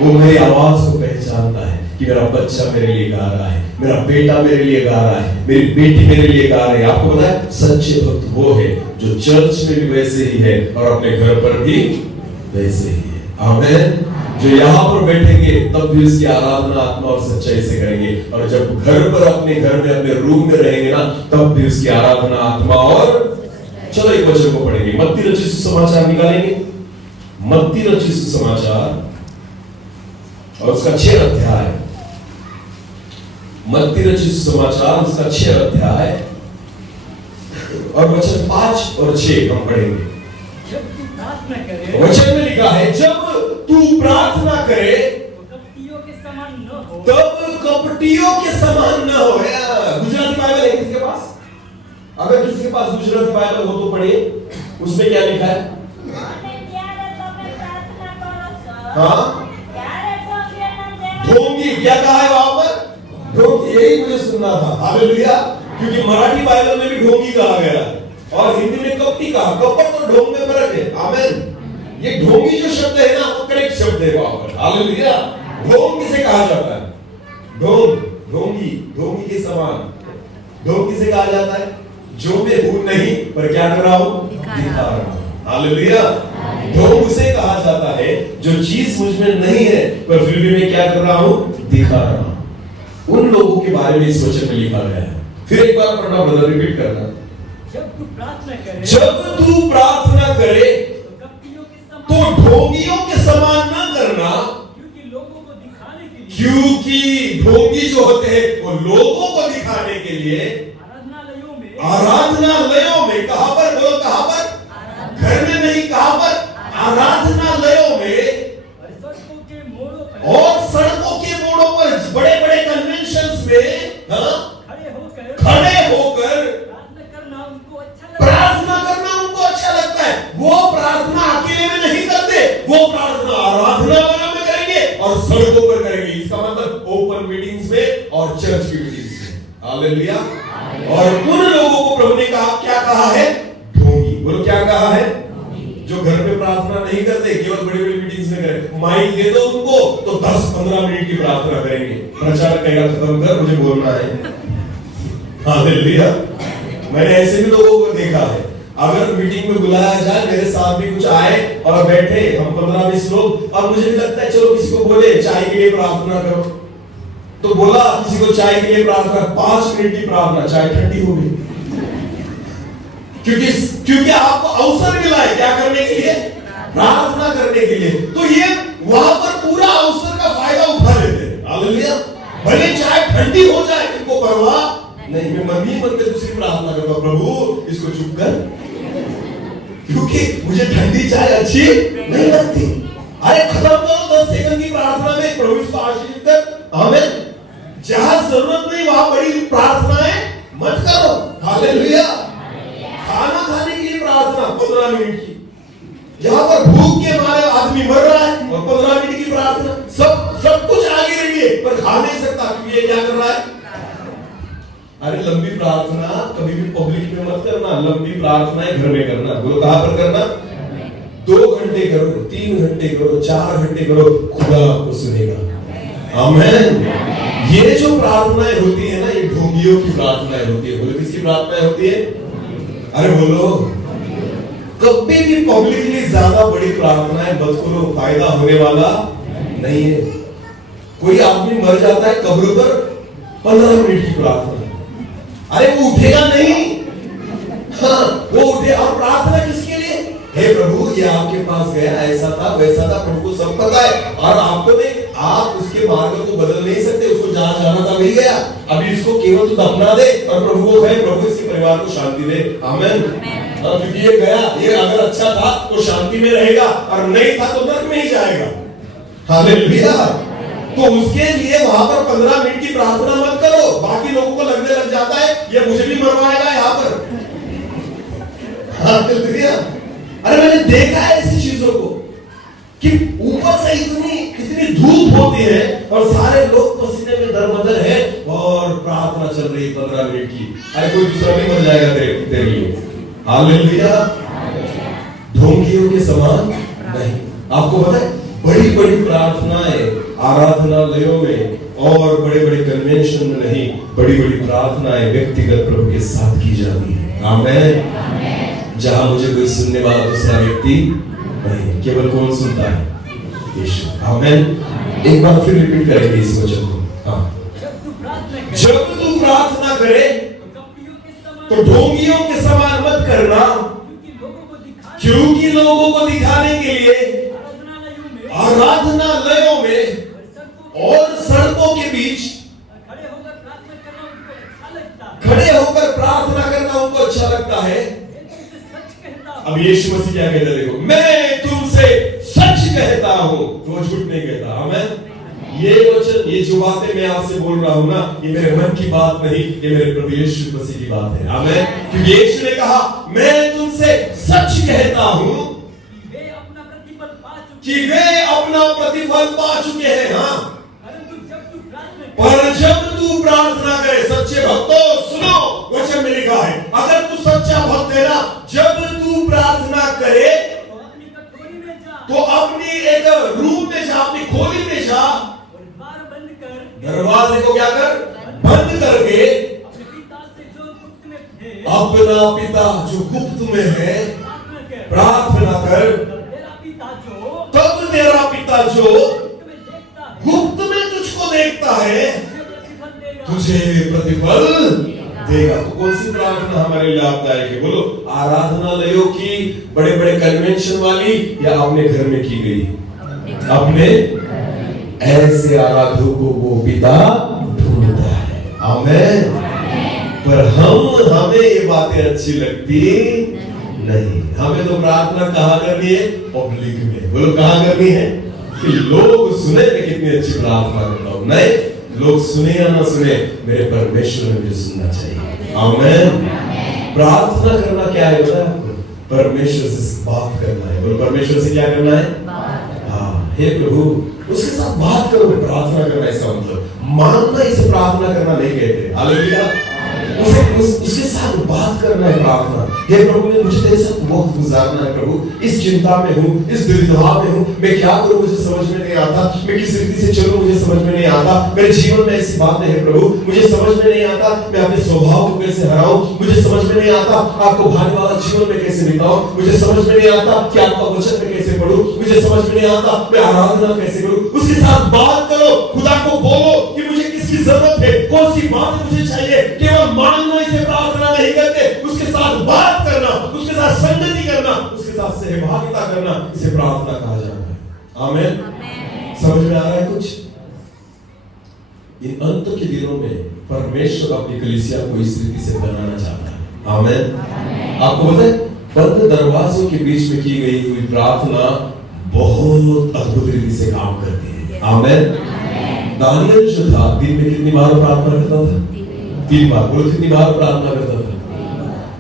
वो मेरी आवाज को पहचानता है कि मेरा बच्चा मेरे लिए गा रहा है, मेरा बेटा मेरे लिए गा रहा है, मेरी बेटी मेरे लिए गा रही है। आपको पता है सच्चे भक्त वो है जो चर्च में भी वैसे ही है और अपने घर पर भी वैसे ही है। आमीन। जो यहाँ पर बैठेंगे तब भी उसकी आराधना आत्मा और सच्चाई से करेंगे, और जब घर पर अपने घर में अपने रूम में रहेंगे ना, तब भी उसकी आराधना आत्मा और। चलो एक वचन को पढ़ेंगे, मत्ती रचित सुसमाचार निकालेंगे, मत्ती रचित सुसमाचार और उसका 6 अध्याय, मत्ती रचित सुसमाचार उसका 6 अध्याय और वचन 5 और 6 हम पढ़ेंगे। जब तू प्रार्थना करे, वचन में लिखा है जब तू प्रार्थना करे तो कपटियों के समान न हो, तब कपटियों के समान न हो। गुजराती बाइबल है किसके पास? अगर किसी के पास गुजराती बाइबल हो तो पढ़िए, उसमें क्या लिखा है? हाँ, ढोंगी। क्या कहा है वहां पर? ढोंगी। यही मुझे सुनना था। हालेलुया। क्योंकि मराठी बाइबल में भी ढोंगी कहा गया और हिंदी में कपटी कहा। कपट और ढोंग में फर्क है। आमीन। ये ढोंगी जो शब्द है ना, वो करेक्ट शब्द है वहां पर। हालेलुया। ढोंग किसे कहा जाता है? ढोंग, ढोंगी, ढोंगी के समान। ढोंग किसे कहा जाता है? जो मैं हूं नहीं पर क्या कर रहा हूं? दिखा रहा हूं। हालेलुया। ढोंग उसे कहा जाता है जो चीज मुझ में नहीं है पर फिर भी मैं क्या कर रहा हूं? दिखा रहा हूं। उन लोगों के बारे में इस वचन में लिखा गया है। फिर एक बार पढ़ना ब्रदर, रिपीट करना। जब तू प्रार्थना करे, जब तू प्रार्थना करे तो कपटियों के समान, तो ढोंगियों के समान न करना, क्योंकि लोगों को दिखाने के लिए, क्योंकि ढोंगी जो होते हैं वो लोगों को दिखाने के लिए आराधनालयों में, कहां पर? बोलो कहां पर? घर में नहीं, कहां पर? आराधनालयों में और सड़कों के मोड़ों पर, और सड़कों के मोड़ों पर, बड़े बड़े कन्वेंशंस में खड़े होकर प्रार्थना करना उनको अच्छा लगता है। वो प्रार्थना अकेले में नहीं करते, वो प्रार्थना आराधनालयों में करेंगे और सड़कों पर करेंगे। इसका मतलब ओपन मीटिंग्स में और चर्च की मीटिंग्स में। हालेलुया। और उन लोगों को प्रभु ने कहा, क्या कहा है? ढोंगी। बोलो क्या कहा है? जो घर पे प्रार्थना नहीं करते, केवल बड़ी बड़ी मीटिंग मीटिंग्स में करें, माइक दे दो उनको तो 10-15 मिनट की प्रार्थना करेंगे। प्रचारक कहेगा खत्म कर, मुझे बोलना है। हालेलुया। मैंने ऐसे भी लोगों को देखा है, अगर मीटिंग में बुलाया जाए, मेरे साथ भी कुछ आए और बैठे हम 15-20 लोग, और मुझे भी लगता है चलो किसी को बोले चाय के लिए प्रार्थना करो, तो बोला किसी को चाय के लिए प्रार्थना, 5 मिनट की प्रार्थना, चाय ठंडी हो गई। क्योंकि आपको अवसर मिला है क्या करने के लिए? प्रार्थना करने के लिए। तो ये वहां पर पूरा अवसर का फायदा उठा लेते हैं। हालेलुया। भले चाय ठंडी हो जाए, इनको परवाह नहीं। मैं मन ही मन में दूसरी प्रार्थना करता हूं, प्रभु इसको चुप कर, क्योंकि मुझे ठंडी चाय अच्छी नहीं लगती। अरे खत्म करो 10 सेकंड की प्रार्थना में, प्रभु इसको आशीर्वाद कर। आमीन। जहां जरूरत नहीं वहां बड़ी प्रार्थनाएं मत करो। हालेलुया। खाना खाने के लिए प्रार्थना 15 मिनट की, जहां पर भूख के मारे आदमी मर रहा है और 15 मिनट की प्रार्थना, सब कुछ आगे रहिए पर खा नहीं सकता, क्योंकि ये क्या कर रहा है? अरे लंबी प्रार्थना कभी भी पब्लिक में मत करना, लंबी प्रार्थनाएं घर में करना। बोलो कहां पर करना? 2 घंटे करो, 3 घंटे करो, 4 घंटे करो, खुदा आपको सुनेगा। आमीन। ये जो प्रार्थनाएं होती है ना, ये ढोंगियों की प्रार्थनाएं होती है। बोलो किसकी प्रार्थनाएं होती है? अरे बोलो, कभी भी पब्लिकली ज्यादा बड़ी प्रार्थनाएं मत करो, फायदा होने वाला नहीं है। कोई आदमी मर जाता है कब्र पर, 15 मिनट की प्रार्थना, अरे वो उठेगा नहीं। हाँ, वो उठे और प्रार्थना किसके लिए? हे प्रभु ये आपके पास गया, ऐसा था वैसा था, प्रभु को सब पता है और आपको नहीं, आप उसके मार्ग को बदल नहीं सकते, उसको जहां जाना था वही गया, अभी इसको केवल तो दफना दे और प्रभु को कहे प्रभु इसके परिवार को शांति दे। आमीन। क्योंकि ये गया, ये अगर अच्छा था तो शांति में रहेगा और नहीं था तो नरक में ही जाएगा। हालेलुया। तो उसके लिए वहां पर 15 मिनट की प्रार्थना मत करो। बाकी लोगों को लगने लग जाता है ये मुझे भी मरवाएगा यहाँ पर। हालेलुया। अरे मैंने देखा है ऐसी चीजों को कि ऊपर से इतनी धूप होती है और सारे लोग पसीने में दरबदर है और प्रार्थना चल रही 15 मिनट की। अरे कोई दूसरा नहीं मर जाएगा तेरे लिए। हालेलुया। ढोंगियों के समान नहीं। आपको पता है बड़ी बड़ी प्रार्थनाएं आराधनालयों में और बड़े बड़े कन्वेंशन में नहीं, बड़ी बड़ी प्रार्थनाएं व्यक्तिगत प्रभु के साथ की जाती है। आमीन। जहां मुझे कोई सुनने वाला दूसरा व्यक्ति नहीं, केवल कौन सुनता है? यीशु। आमीन। एक बार फिर रिपीट करेंगे इस वचन को। हाँ, जब तू प्रार्थना करे तो ढोंगियों के समान मत करना, क्योंकि लोगों को दिखाने के लिए आराधनालयों में और सड़कों के बीच खड़े होकर प्रार्थना करना उनको अच्छा लगता है। अब यीशु मसीह क्या कहता है? देखो, मैं तुमसे सच कहता हूं, वो झूठ नहीं कहता। आमीन। ये वचन, ये जो बातें मैं आपसे बोल रहा हूं ना, ये मेरे मन की बात नहीं, ये मेरे प्रभु यीशु मसीह की बात है। आमीन। क्योंकि यीशु ने कहा मैं तुमसे सच कहता हूं कि वे अपना प्रतिफल पा चुके हैं। हाँ, पर जब तू प्रार्थना करे, सच्चे भक्तों सुनो, वचन में लिखा है अगर तू सच्चा भक्त है ना, जब तू प्रार्थना करे तो अपनी एक रूम में जा, अपनी खोली में जा, दरवाजे को क्या कर? बंद करके अपना पिता जो गुप्त में है प्रार्थना कर, तब तेरा पिता जो गुप्त में तुझको देखता है तुझे प्रतिफल देगा। तो कौन सी प्रार्थना हमारे लिए लाभदायक है? बोलो, आराधनालयों की, बड़े बड़े कन्वेंशन वाली, या अपने घर में की गई? अपने ऐसे आराधकों को वो पिता ढूंढता है। आमीन। पर हमें ये बातें अच्छी लगती नहीं। हमें तो प्रार्थना कहाँ करनी है? पब्लिक में। बोलो कहाँ करनी है? कि लोग सुने मैं कितनी अच्छी प्रार्थना करता हूं। नहीं, लोग सुने या ना सुने, मेरे परमेश्वर ने मुझे सुनना चाहिए। आमीन। प्रार्थना करना क्या है पता है आपको? परमेश्वर से बात करना है। बोलो परमेश्वर से क्या करना है? हाँ, हे प्रभु, उसके साथ बात करो। प्रार्थना करना इसका मतलब मानना, इसे प्रार्थना करना नहीं कहते। हालेलुया। उसके साथ बात करना है प्रार्थना। हे प्रभु, मुझे तेरे साथ वक्त गुजारना है प्रभु, इस चिंता में हूँ, इस दुविधा में हूँ, मैं क्या करूँ मुझे समझ में नहीं आता, मैं किस रीति से चलूं मुझे समझ में नहीं आता, मेरे जीवन में ऐसी बातें हैं प्रभु, मुझे समझ में नहीं आता मैं अपने स्वभाव को कैसे हराऊं, मुझे समझ में नहीं आता आपको भाने वाला जीवन में कैसे बिताऊं, मुझे समझ में नहीं आता कि आपका वचन में कैसे पढूं, मुझे समझ में नहीं आता मैं आराधना कैसे करूं। उसके साथ बात करो, खुदा को बोलो कि मुझे किसकी जरूरत है, कौन सी बात मुझे चाहिए। केवल मांगना इसे प्रार्थना नहीं करते, उसके साथ बात करना, उसके साथ संगति करना, उसके साथ सहभागिता करना, इसे प्रार्थना कहा जाता है। आमीन। समझ में आ रहा है कुछ? इन अंत के दिनों में परमेश्वर अपनी कलीसिया को इस रीति से बनाना चाहता है। आमीन। आपको पता है, बंद दरवाजों के बीच में की गई हुई प्रार्थना बहुत अद्भुत रीति से काम करती है। आमीन। दानियल जो था, दिन में कितनी बार प्रार्थना करता था? 3 बार। बोलो, कितनी बार प्रार्थना करता था?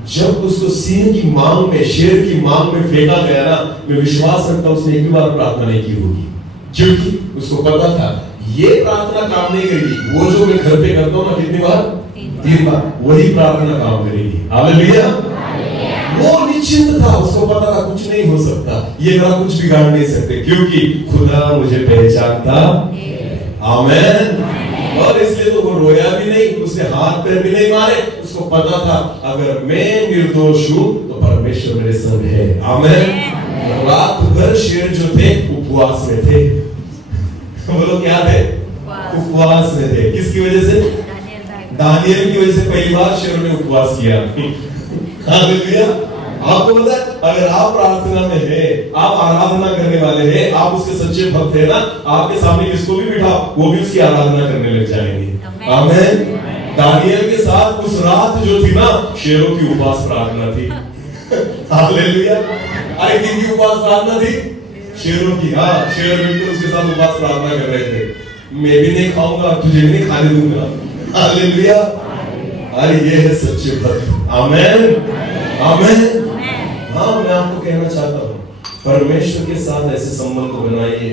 जब उसको सिंह की मांग में, शेर की मांग में फेंका गया ना, मैं विश्वास रखता हूं उसने एक भी बार प्रार्थना नहीं की होगी, क्योंकि उसको पता था ये प्रार्थना काम नहीं करेगी। वो जो मैं घर पे करता हूं ना, कितनी बार? 3 बार, वही प्रार्थना काम करेगी। हालेलुया। वो निश्चिंत था, उसको पता था कुछ नहीं हो सकता, ये मेरा कुछ बिगाड़ नहीं सकते, क्योंकि खुदा मुझे पहचानता। आमीन। और इसलिए तो वो रोया भी नहीं, उसने हाथ पैर भी नहीं मारे, उसको पता था अगर मैं निर्दोष हूं तो परमेश्वर मेरे संग है। आमीन। रात भर शेर जो थे उपवास में थे। बोलो क्या थे? उपवास में थे। किसकी वजह से? दानियल की वजह से पहली बार शेर ने उपवास किया। हालेलुया। आपको पता है, अगर आप प्रार्थना में है, आप आराधना करने वाले हैं, आप उसके सच्चे भक्त हैं ना, आपके सामने किसको भी बिठाओ, वो भी उसकी आराधना करने लग जाएंगे। आमीन। दानियल के साथ उस रात जो थी ना, शेरों की उपवास प्रार्थना थी। हालेलुया। अरे किसकी उपवास प्रार्थना थी? शेरों की। हाँ, शेर बिल्कुल उसके साथ उपवास प्रार्थना कर रहे थे, मैं भी नहीं खाऊंगा, तुझे भी नहीं खाने दूंगा। हालेलुया। अरे ये है सच्चे भक्त। आमीन। आमीन। हाँ, मैं आपको कहना चाहता हूँ, परमेश्वर के साथ ऐसे संबंध बनाइए,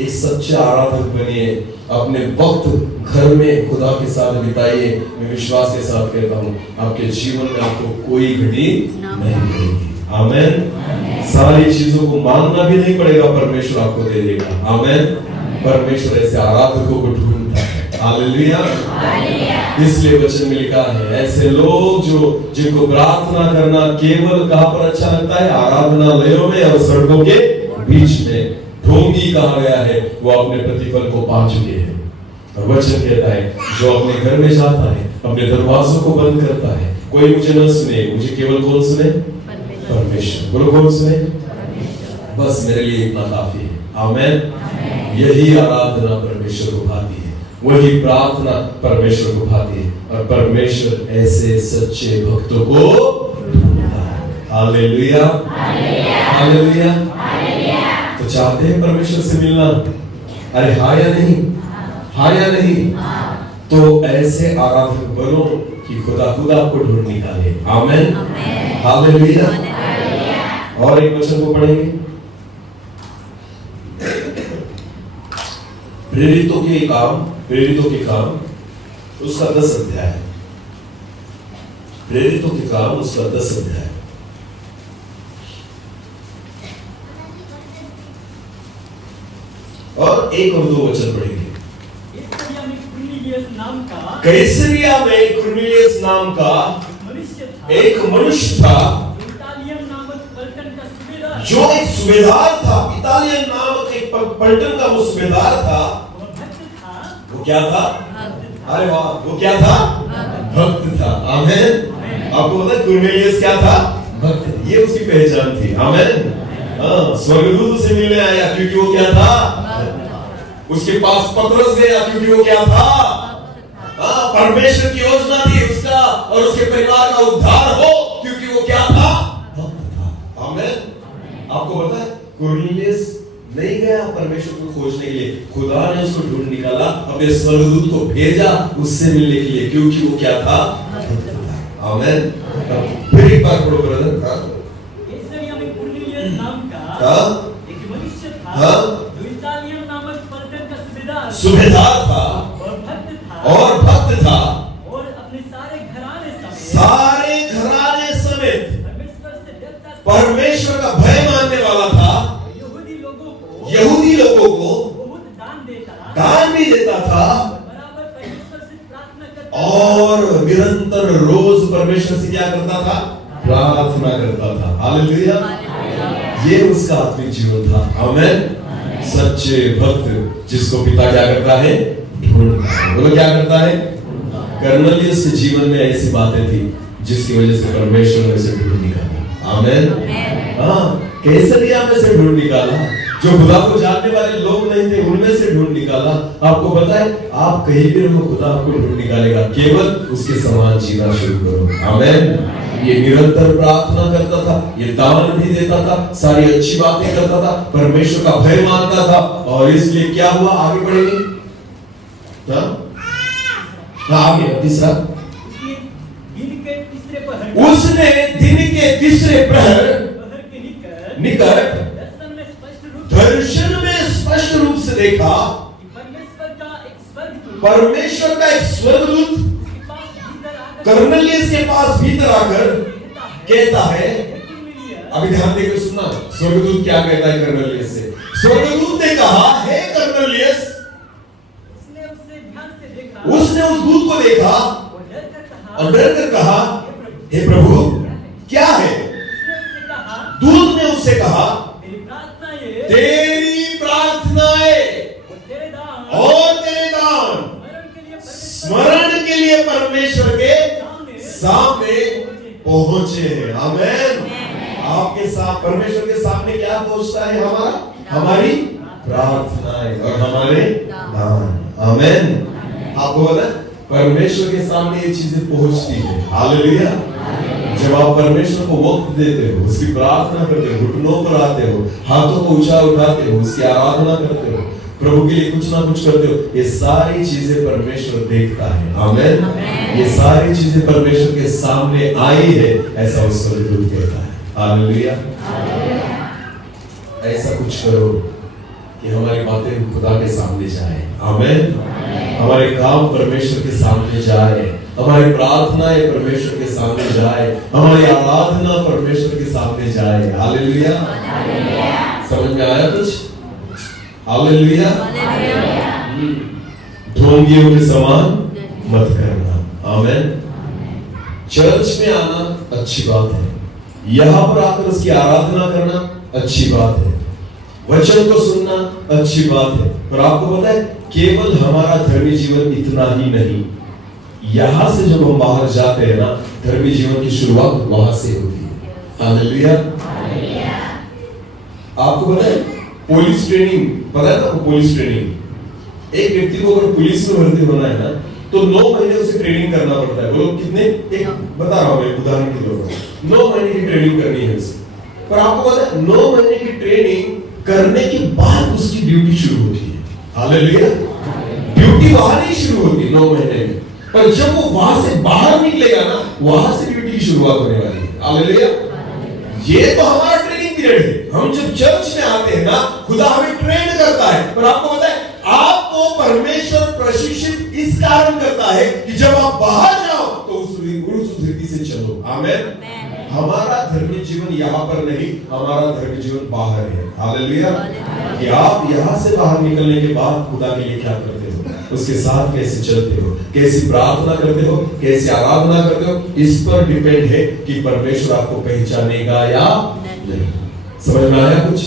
एक सच्चे आराधक बनिए, अपने वक्त घर में खुदा के साथ बिताइए। मैं विश्वास के साथ कहता हूँ, आपके जीवन में आपको कोई घटी नहीं मिलेगी। आमीन। सारी चीजों को मांगना भी नहीं पड़ेगा, परमेश्वर आपको दे देगा। आमीन। परमेश्वर ऐसे आराधकों को ढूंढता है। हालेलुया। इसलिए वचन में लिखा है, ऐसे लोग जो जिनको प्रार्थना करना केवल कहां पर अच्छा लगता है? आराधनालयों में और सड़कों के बीच में। ढोंगी कहा गया है, वो अपने प्रतिफल को पा चुके हैं। और वचन कहता है, जो अपने घर में जाता है, अपने दरवाजों को बंद करता है, कोई मुझे न सुने, मुझे केवल कौन सुने? परमेश्वर। बोलो, कौन सुने? बस मेरे लिए इतना काफी है। आमीन। यही आराधना परमेश्वर को भाती है, वही प्रार्थना परमेश्वर को भाती है, और परमेश्वर ऐसे सच्चे भक्तों को ढूंढता है। हालेलुया। हालेलुया। तो चाहते हैं परमेश्वर से मिलना? अरे हाँ या नहीं? हाँ या नहीं? तो ऐसे आराधक बनो कि खुदा खुद आपको ढूंढ निकाले। आमीन। हालेलुया। और एक वचन को पढ़ेंगे, प्रेरितों के काम उसका 10 अध्याय। प्रेरितों के काम उसका 10 अध्याय। और 1 और 2 वचन पढ़ेंगे। कैसरिया में कुरनेलियस नाम का एक मनुष्य था, जो एक सुबेदार था। इतालियन नामक एक पलटन का वो सुबेदार था। वो क्या था? अरे वाह, वो क्या था? भक्त था। आमीन। आपको पता है कुरनेलियस क्या था? भक्त। ये उसकी पहचान थी। आमीन। हाँ, स्वर्गदूत उसे मिलने आया क्योंकि वो क्या था? उसके पास पतरस गया क्योंकि वो क्या था? हाँ, परमेश्वर की योजना थी उसका और उसके परिवार का उद्धार हो, क्योंकि वो क्या था? भक्त था। आमीन। आपको पता है, कुरनेलियस नहीं गया परमेश्वर को खोजने के लिए, खुदा ने उसको ढूंढ निकाला, अपने स्वर्गदूत को भेजा उससे मिलने के लिए, क्योंकि वो क्या था? आमीन। फिर एक बार पढ़ो ब्रदर। कैसरिया में कुरनेलियस नाम का एक मनुष्य था, जो इतालियन नामक पलटन का सुबेदार था और भक्त था और अपने सारे घराने और निरंतर रोज परमेश्वर से क्या करता था? प्रार्थना करता था। हालेलुया। ये उसका आत्मिक जीवन था। आमेन। सच्चे भक्त जिसको पिता क्या करता है? ढूंढता है। बोलो क्या करता है? कर्नेलियस के जीवन में ऐसी बातें थी जिसकी वजह से परमेश्वर ने उसे ढूंढ निकाला। आमेन। हाँ, कैसरिया में से ढूंढ निकाला। जो खुदा को जानने वाले लोग नहीं थे उनमें से ढूंढ निकाला। आपको पता है, आप कहीं भी रहो खुदा आपको ढूंढ निकालेगा, केवल उसके समान जीना शुरू करो। आमेन। ये निरंतर प्रार्थना करता था, ये दान भी देता था, सारी अच्छी बातें करता था, परमेश्वर का भय मानता था, और इसलिए क्या हुआ? आगे बढ़ेंगे। आगे तीसरा, उसने दिन के तीसरे प्रहर के निकट दर्शन में स्पष्ट रूप से देखा परमेश्वर का एक स्वर्गदूत कर्नेलियस के पास भीतर आकर कहता है, अभी ध्यान देकर सुनना, स्वर्गदूत क्या कहता है कर्नेलियस से? स्वर्गदूत ने कहा, हे कर्नेलियस, उसने उस दूत को देखा और डर कर कहा, हे प्रभु क्या है? दूत ने उससे कहा, तेरी प्रार्थनाएं और तेरे दान स्मरण के लिए परमेश्वर के सामने पहुंचे हैं। आमेन। आपके साथ परमेश्वर के सामने क्या पहुंचता है? हमारी प्रार्थनाएं और हमारे दान। आमेन। आपको पता है परमेश्वर के सामने ये चीजें पहुंचती है। हालेलुया। जब आप परमेश्वर को वक्त देते हो, उसकी प्रार्थना करते हो, घुटनों पर आते हो, हाथों को ऊंचा उठाते हो, उसकी आराधना करते हो, प्रभु के लिए कुछ ना कुछ करते हो, ये सारी चीजें परमेश्वर देखता है। आमेन। ये सारी चीजें परमेश्वर के सामने आई है, ऐसा उस स्वर्गदूत कहता है। हालेलुया। ऐसा कुछ करो कि हमारी बातें खुदा के सामने जाए। आमेन। हमारे काम परमेश्वर के सामने जाए, हमारी प्रार्थनाएं परमेश्वर के सामने जाए, हमारी आराधना परमेश्वर के सामने जाए। हालेलुया। समझ में आया कुछ? हालेलुया। ढोंगियों के समान मत करना। आमेन। चर्च में आना अच्छी बात है, यहां पर आकर उसकी आराधना करना अच्छी बात है, वचन को सुनना अच्छी बात है, पर आपको पता है केवल हमारा धर्मी जीवन इतना ही नहीं, यहां से जब हम बाहर जाते हैं ना, धर्मी जीवन की शुरुआत वहां से होती है। हालेलुया। आपको पता है पुलिस ट्रेनिंग, पता है ना पुलिस ट्रेनिंग? एक व्यक्ति को अगर पुलिस में भर्ती होना है ना, तो 9 महीने उसे ट्रेनिंग करना पड़ता है। बोलो कितने? एक बता रहा हूं मैं उदाहरण के तौर पर, 9 महीने की ट्रेनिंग करनी है उसे। पर आपको पता है 9 महीने की ट्रेनिंग करने के बाद उसकी ड्यूटी शुरू होती है। हालेलुया। ड्यूटी वहां नहीं शुरू होती 9 महीने में, पर जब वो वहां से बाहर निकलेगा ना, वहां से ड्यूटी की शुरुआत होने वाली है। हालेलुया। ये तो हमारा ट्रेनिंग पीरियड है। हम जब चर्च में आते हैं ना, खुदा हमें ट्रेन करता है, पर आपको पता है आपको परमेश्वर प्रशिक्षित इस कारण करता है कि जब आप बाहर जाओ तो उस रीति से चलो। आमेन। हमारा धर्मी जीवन यहाँ पर नहीं, हमारा धर्मी जीवन बाहर है। हालेलुया। कि आप यहाँ से बाहर निकलने के बाद खुदा के लिए क्या करते हो, उसके साथ कैसे चलते हो, कैसी प्रार्थना करते हो, कैसी आराधना करते हो, इस पर डिपेंड है कि परमेश्वर आपको पहचानेगा या नहीं। समझ में आया कुछ?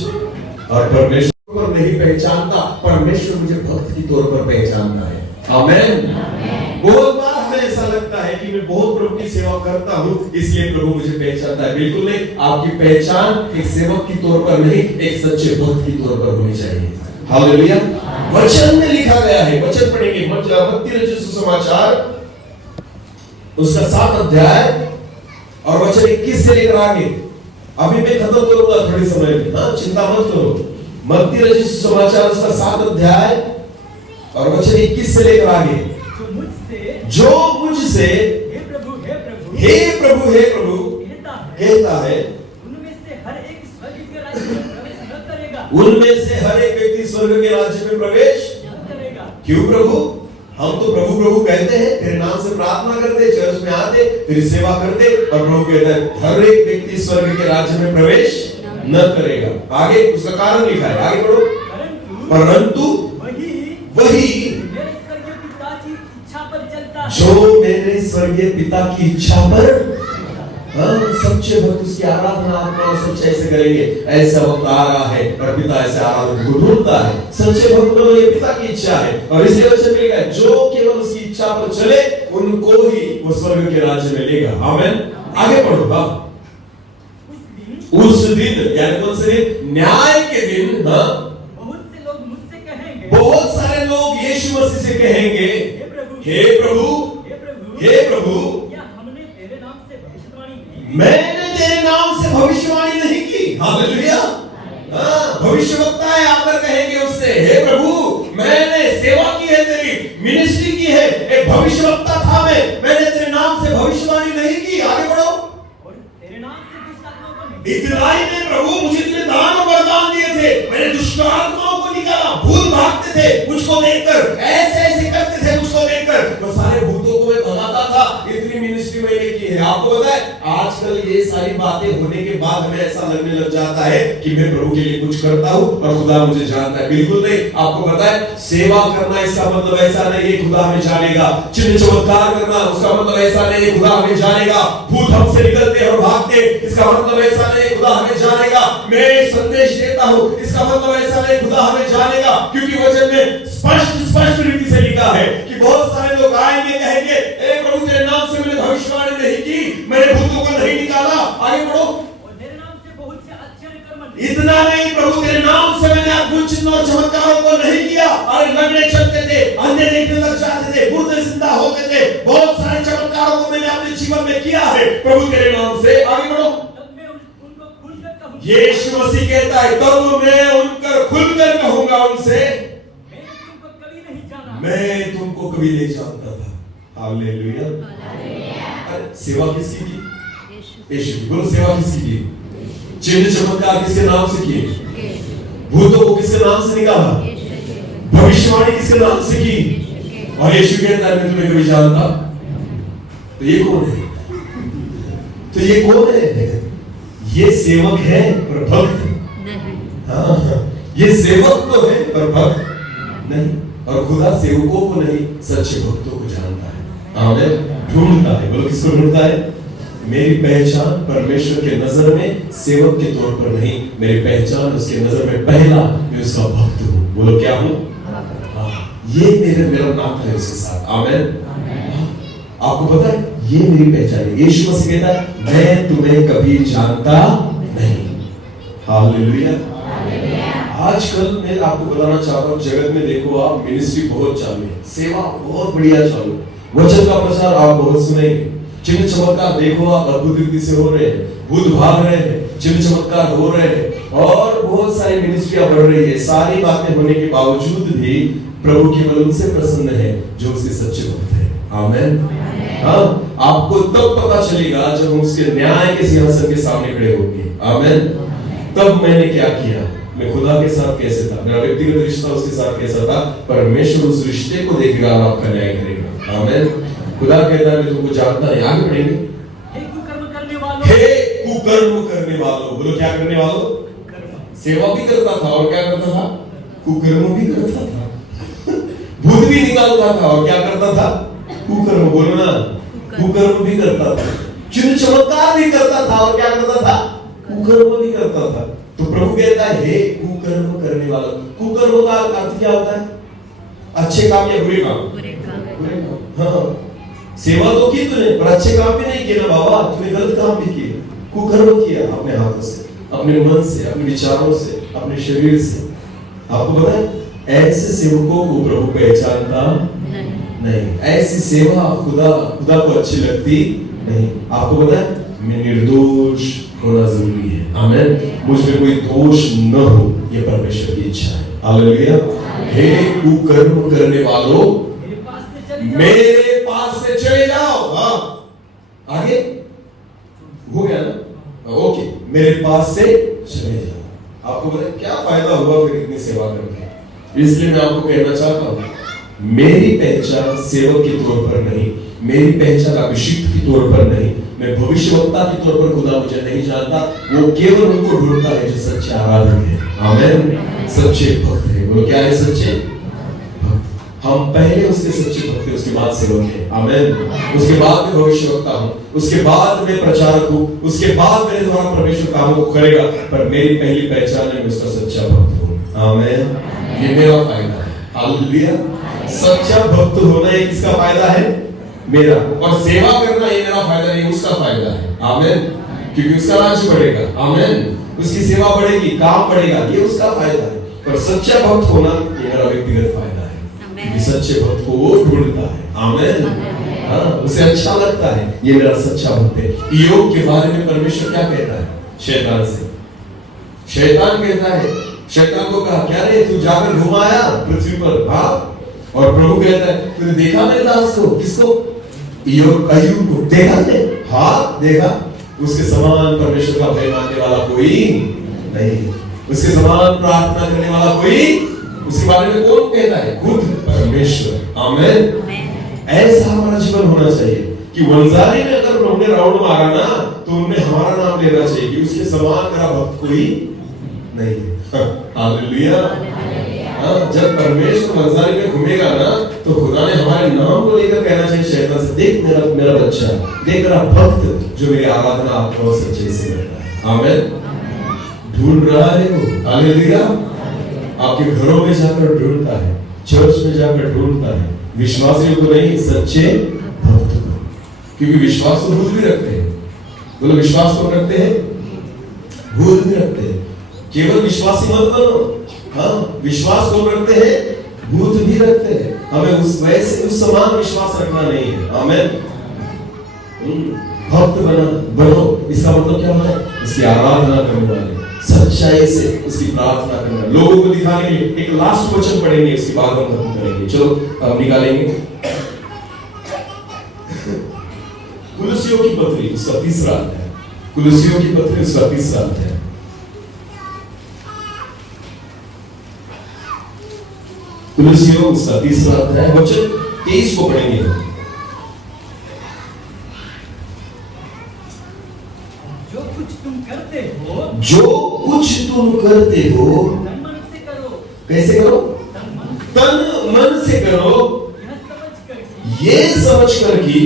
और परमेश्वर पर नहीं पहचानता, परमेश्वर मुझे भक्त के तौर पर पहचानता है। आमेन। बहुत बार हमें ऐसा लगता है कि मैं बहुत प्रभु की सेवा करता हूं इसलिए प्रभु मुझे पहचानता है। बिल्कुल नहीं। आपकी पहचान एक सेवक की तौर पर नहीं, एक सच्चे भक्त की तौर पर होनी चाहिए। हालेलुया। वचन में लिखा गया है, वचन पढ़ेंगे मत्ती रचित सुसमाचार उसका 7 अध्याय और वचन 21 से लेकर आगे। अभी मैं खत्म करूंगा थोड़ी समय में, हाँ चिंता मत करो। मत्ती रचित सुसमाचार उसका 7 अध्याय और वचन 21 से लेकर आगे। जो मुझसे हे प्रभु कहता है, उनमें से हर एक व्यक्ति स्वर्ग के राज्य में प्रवेश करेगा। क्यों प्रभु? हम तो प्रभु प्रभु कहते हैं, तेरे नाम से प्रार्थना करते, चर्च में आते, तेरी सेवा करते, और प्रभु कहता है हर एक व्यक्ति स्वर्ग के राज्य में प्रवेश न करेगा। आगे उसका कारण लिखा है, आगे पढ़ो। परंतु वही पर चलता है, जो मेरे स्वर्गीय पिता की इच्छा पर, हाँ, सच्चे भक्त उसकी आराधना आत्मा और सच्चाई से करेंगे। ऐसा वक्त आ रहा है और पिता ऐसे आराधना को ढूंढता है। सच्चे भक्त में ये पिता की इच्छा है और इसलिए वचन में लिखा है, जो केवल उसकी इच्छा पर चले उनको ही वो स्वर्ग के राज्य में लेगा। आमीन। आगे पढ़ो बाप। उस दिन यानी कौन से दिन? न्याय के दिन। हाँ, बहुत से लोग मुझसे कहेंगे, बहुत सारे लोग यीशु मसीह से कहेंगे, हे प्रभु, हे प्रभु, हे प्रभु, हे प्रभु, क्या हमने तेरे नाम से भविष्यवाणी नहीं की? मैंने तेरे नाम से भविष्यवाणी नहीं की। हालेलुया। हाँ, भविष्यवक्ता आकर कहेंगे उससे, हे प्रभु, मैंने सेवा की है, तेरी मिनिस्ट्री की है, एक भविष्यवक्ता था मैंने तेरे नाम से भविष्यवाणी नहीं की। आगे बढ़ो। और तेरे नाम से दुष्ट आत्माओं को नहीं, इतना ही नहीं प्रभु, मुझे इतने दान और वरदान दिए थे, मैंने दुष्ट आत्माओं को निकाला, भूत भागते थे मुझको देखकर, ऐसे ऐसे करते थे मुझको देखकर, तो सारे भूतों को मैं भगाता था। इतनी मिनिस्ट्री मैंने की है। आपको पता है आजकल ये सारी बातें होने के बाद हमें ऐसा लगने लग जाता है कि मैं प्रभु के लिए कुछ करता हूँ और खुदा मुझे जानता है। बिल्कुल नहीं। आपको पता है सेवा करना इसका मतलब ऐसा नहीं है खुदा हमें जानेगा, चिन्ह चमत्कार करना उसका मतलब ऐसा नहीं है खुदा हमें जानेगा, भूत हमसे निकलते और भागते इसका मतलब ऐसा नहीं है खुदा हमें जानेगा, मैं संदेश देता हूँ इसका मतलब ऐसा नहीं खुदा हमें जानेगा। क्योंकि वचन में स्पष्ट रीति से लिखा है कि बहुत सारे लोग आएंगे कहेंगे, ए प्रभु तेरे नाम से मैंने भविष्यवाणी नहीं की, मैंने भूतों को नहीं निकाला। आगे बढ़ो। और तेरे नाम से बहुत से आश्चर्य कर्म नहीं, इतना नहीं प्रभु, तेरे नाम से मैंने अद्भुत चिन्ह और चमत्कारों को नहीं किया। और लंगड़े चलते थे, अंधे देखने लग जाते थे, मुर्दे जिंदा होते थे, बहुत सारे चमत्कारों को मैंने अपने जीवन में किया है प्रभु तेरे नाम से। आगे बढ़ो। तब मैं उनको खुलकर कहूंगा, यीशु मसीह कहता है, तब मैं उनकर खुलकर कहूंगा उनसे, मैंने तुमको कभी नहीं जाना, मैं तुमको कभी नहीं जानता था। हालेलुया। अरे सेवा किसकी की? यीशु की। बोलो सेवा किसकी की? चिन्ह चमत्कार किसके नाम से किए? भूतों को किसके नाम से निकाला? भविष्यवाणी किसके नाम से की? और यीशु कहता है मैं तुम्हें कभी जानता। तो ये कौन है? तो ये कौन है? ये सेवक है पर भक्त नहीं। हाँ, ये सेवक तो है पर भक्त नहीं। और खुदा सेवकों को नहीं, सच्चे भक्तों को जानता है। आमीन। ढूंढता है। बोलो किसको ढूंढता है? मेरी पहचान परमेश्वर के नजर में सेवक के तौर पर नहीं, मेरी पहचान उसके नजर में पहला मैं उसका भक्त हूँ। बोलो क्या हूँ? ये मेरा नाता है उसके साथ। आमीन। आपको पता है ये मेरी पहचान है। यीशु मसीह कहता है मैं तुम्हें कभी जानता नहीं। हालेलुया। आजकल मैं आपको बताना चाहता हूँ, जगत में देखो आप, मिनिस्ट्री बहुत चालू है, सेवा बहुत बढ़िया चालू है, वचन का प्रचार आप बहुत सुनेंगे, चिन्ह चमत्कार देखो आप अद्भुत रीति से हो रहे हैं, भूत भाग रहे हैं, चिन्ह चमत्कार हो रहे हैं और बहुत सारी मिनिस्ट्रियां बढ़ रही है। सारी बातें होने के बावजूद भी प्रभु केवल उनसे प्रसन्न है जो उसके सच्चे भक्त हैं। आमीन। हाँ, आपको तब पता चलेगा जब हम उसके न्याय के सिंहासन के सामने खड़े होंगे। आमीन। तब मैंने क्या किया, मैं खुदा के साथ कैसे था, मेरा व्यक्तिगत रिश्ता उसके साथ कैसा था, परमेश्वर उस रिश्ते को देखेगा और आपका न्याय करेगा। आमीन। खुदा कहता है मैं तुमको जानता नहीं। आगे बढ़ेंगे। हे कुकर्म करने वालों, हे कुकर्म करने वालों। बोलो क्या करने वालों? सेवा भी करता था और क्या करता था? कुकर्म भी करता था। भूत भी निकालता था और क्या करता था? कुकर्म। बोलो ना, कुकर्म भी करता था, चिन्ह चमत्कार भी करता था और क्या करता था? कुकर्म भी करता था। तो प्रभु कहता है हे कुकर्म करने वाला। कुकर्म का अर्थ क्या होता है? अच्छे काम या बुरे काम? बुरे काम। हाँ, सेवा तो की तूने पर अच्छे काम भी नहीं किए ना बाबा, तूने गलत काम भी किए, कुकर्म किया अपने हाथों से, अपने मन से, अपने विचारों से, अपने शरीर से। आपको पता है ऐसे सेवकों को प्रभु पहचानता नहीं। ऐसी सेवा खुदा को अच्छी लगती नहीं। आपको पता है मैं निर्दोष होना जरूरी है। आमीन। मुझ में कोई दोष न हो, ये परमेश्वर की इच्छा है। हालेलुया। हे कुकर्म करने वालों, मेरे पास से चले जाओ। हाँ, आगे हो गया ना? ओके, मेरे पास से चले जाओ। आपको पता है क्या फायदा हुआ फिर इतनी सेवा करके? इसलिए मैं आपको कहना चाहता हूँ मेरी पहचान सेवक के तौर पर नहीं, मेरी पहचान अभिषिक्त के तौर पर नहीं, मैं भविष्यवक्ता के तौर पर खुदा मुझे नहीं जानता। वो केवल उनको ढूंढता है जो सच्चे आराधक है। आमीन। सच्चे भक्त है। वो क्या है? सच्चे भक्त। हम पहले उसके सच्चे भक्त हैं, उसके बाद सेवक हैं। आमीन। उसके बाद मैं भविष्यवक्ता हूँ, उसके बाद मैं प्रचारक हूँ, उसके बाद मेरे द्वारा परमेश्वर कामों को करेगा, पर मेरी पहली पहचान है मैं उसका सच्चा भक्त हूँ। आमीन। ये मेरा फायदा है। हालेलुया। सच्चा भक्त होना ये किसका फायदा है? मेरा। और सेवा करना ये मेरा फायदा नहीं, उसका फायदा है। आमीन। क्योंकि उसका राज्य बढ़ेगा। आमीन। उसकी सेवा बढ़ेगी, काम बढ़ेगा, ये उसका फायदा है। पर सच्चा भक्त होना ये मेरा व्यक्तिगत फायदा है। क्योंकि सच्चे भक्त को वो ढूंढता है। आमीन। हाँ, उसे अच्छा लगता है, ये मेरा सच्चा भक्त है। ईयोब के बारे में परमेश्वर क्या कहता है? शैतान से, शैतान कहता है, शैतान को कहा क्या रे तू जाकर घुमाया पृथ्वी पर? हाँ। और प्रभु कहता है तूने देखा मेरे दास को? किसको? ईयोब, अय्यूब को। देखा ने? हाँ देखा। उसके समान परमेश्वर का भय मानने वाला कोई नहीं, उसके समान प्रार्थना करने वाला कोई, उसके बारे में कौन कहता है? खुद परमेश्वर। आमीन। ऐसा हमारा जीवन होना चाहिए कि वंजारी में अगर हमने राउंड मारा ना तो उनमें हमारा नाम लेना चाहिए कि उसके समान मेरा भक्त कोई नहीं है। हालेलुया। जब परमेश्वर वंजारी में घूमेगा ना तो खुदा ने हमारे नाम को लेकर कहना चाहिए शैतान से, देख मेरा बच्चा, देख मेरा भक्त जो मेरी आराधना आत्मा और सच्चे से करता है। आमीन। ढूंढ रहा है वो। हालेलुया। आपके घरों में जाकर ढूंढता है, चर्च में जाकर ढूंढता है, विश्वासियों को नहीं, सच्चे भक्त को। क्योंकि विश्वास तो भूत भी रखते हैं। बोलो विश्वास को रखते हैं, भूत भी रखते हैं। केवल विश्वासी मत बनो। हाँ, विश्वास को रखते हैं, भूत भी रखते हैं। हमें उस वैसे उस समान विश्वास रखना नहीं है। आमीन। भक्त बनो, इसका मतलब क्या है? इसकी आराधना करने वाले, सच्चाई से उसकी प्रार्थना करना, लोगों को दिखाने के लिए। एक लास्ट वचन पढ़ेंगे, उसके बाद हम खत्म करेंगे। चलो अब निकालेंगे कुलुस्सियों की पत्री, उसका 3रा अध्याय। कुलुस्सियों की पत्री, उसका 3रा अध्याय। कुलुस्सियों उसका 3रा अध्याय वचन 23 को पढ़ेंगे। जो कुछ तुम करते हो, जो कुछ तुम करते हो, तन मन से करो। कैसे करो? तन मन से करो, ये समझ कर कि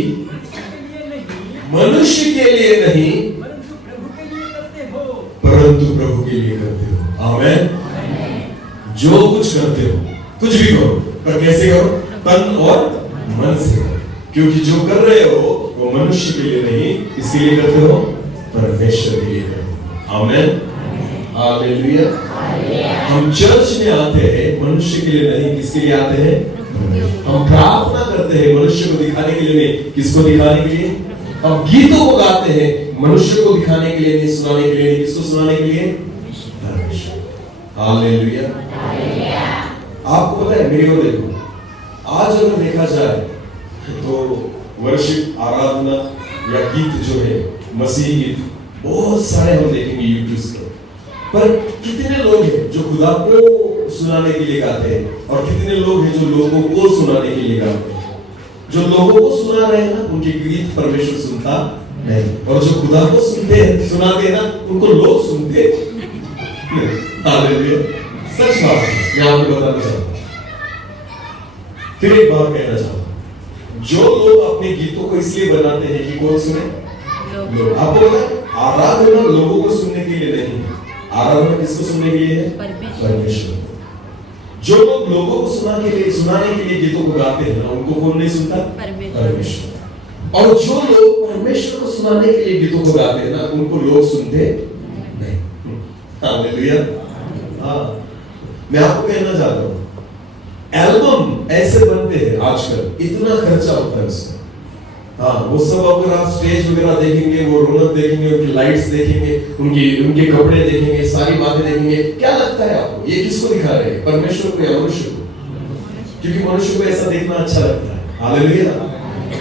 मनुष्य के लिए नहीं, परंतु प्रभु के लिए करते हो। परंतु प्रभु के लिए करते हो। आमीन। जो कुछ करते हो, कुछ भी करो, पर कैसे करो? तन और मन से करो। क्योंकि जो कर रहे हो वो मनुष्य के लिए नहीं, इसके लिए करते हो, परमेश्वर के लिए करते हो। आमीन। हालेलुया। हम चर्च में आते हैं मनुष्य के लिए नहीं, किसके लिए आते हैं? हम प्रार्थना करते हैं मनुष्य को दिखाने के लिए नहीं, किसको दिखाने के लिए? हम गीतों को गाते हैं मनुष्य को दिखाने के लिए नहीं, सुनाने के लिए नहीं, किसको सुनाने के लिए? परमेश्वर। हालेलुया। आपको पता है, मेरी ओर देखो, आज अगर देखा जाए तो वर्शिप, आराधना या गीत जो है, मसीही गीत बहुत सारे हम देखेंगे यूट्यूब पर कितने लोग हैं जो खुदा को सुनाने के लिए गाते हैं और कितने लोग हैं जो लोगों को सुनाने के लिए गाते हैं? जो लोगों को सुना रहे हैं ना, उनके गीत परमेश्वर सुनता नहीं, और जो खुदा को सुनाते हैं ना, उनको लोग सुनते हालेलुया। सच बात है, मैं आपको बताना चाहता हूं। फिर एक बात कहना चाहता हूं, जो लोग अपने गीतों को इसलिए बनाते हैं कि कौन सुने? लोग। आपको पता है, आराधना लोगों को सुनने के लिए नहीं, आराधना किसको सुनने के लिए है? परमेश्वर। जो लोग लोगों को सुनाने के लिए गीतों को गाते हैं ना, उनको कौन नहीं सुनता? परमेश्वर। और जो लोग परमेश्वर को सुनाने के लिए गीतों को गाते हैं ना, उनको लोग सुनते नहीं। हालेलुया। हाँ, मैं आपको कहना चाहता हूँ, एल्बम ऐसे बनते हैं आजकल, इतना खर्चा होता है उसमें। हाँ, वो सब अगर आप स्टेज वगैरह देखेंगे, वो रौनक देखेंगे, उनकी लाइट्स देखेंगे, उनके कपड़े देखेंगे, सारी बातें देखेंगे, क्या लगता है आपको ये किसको दिखा रहे हैं? परमेश्वर को या मनुष्य को? क्योंकि मनुष्य को ऐसा देखना अच्छा लगता है। हालेलुया।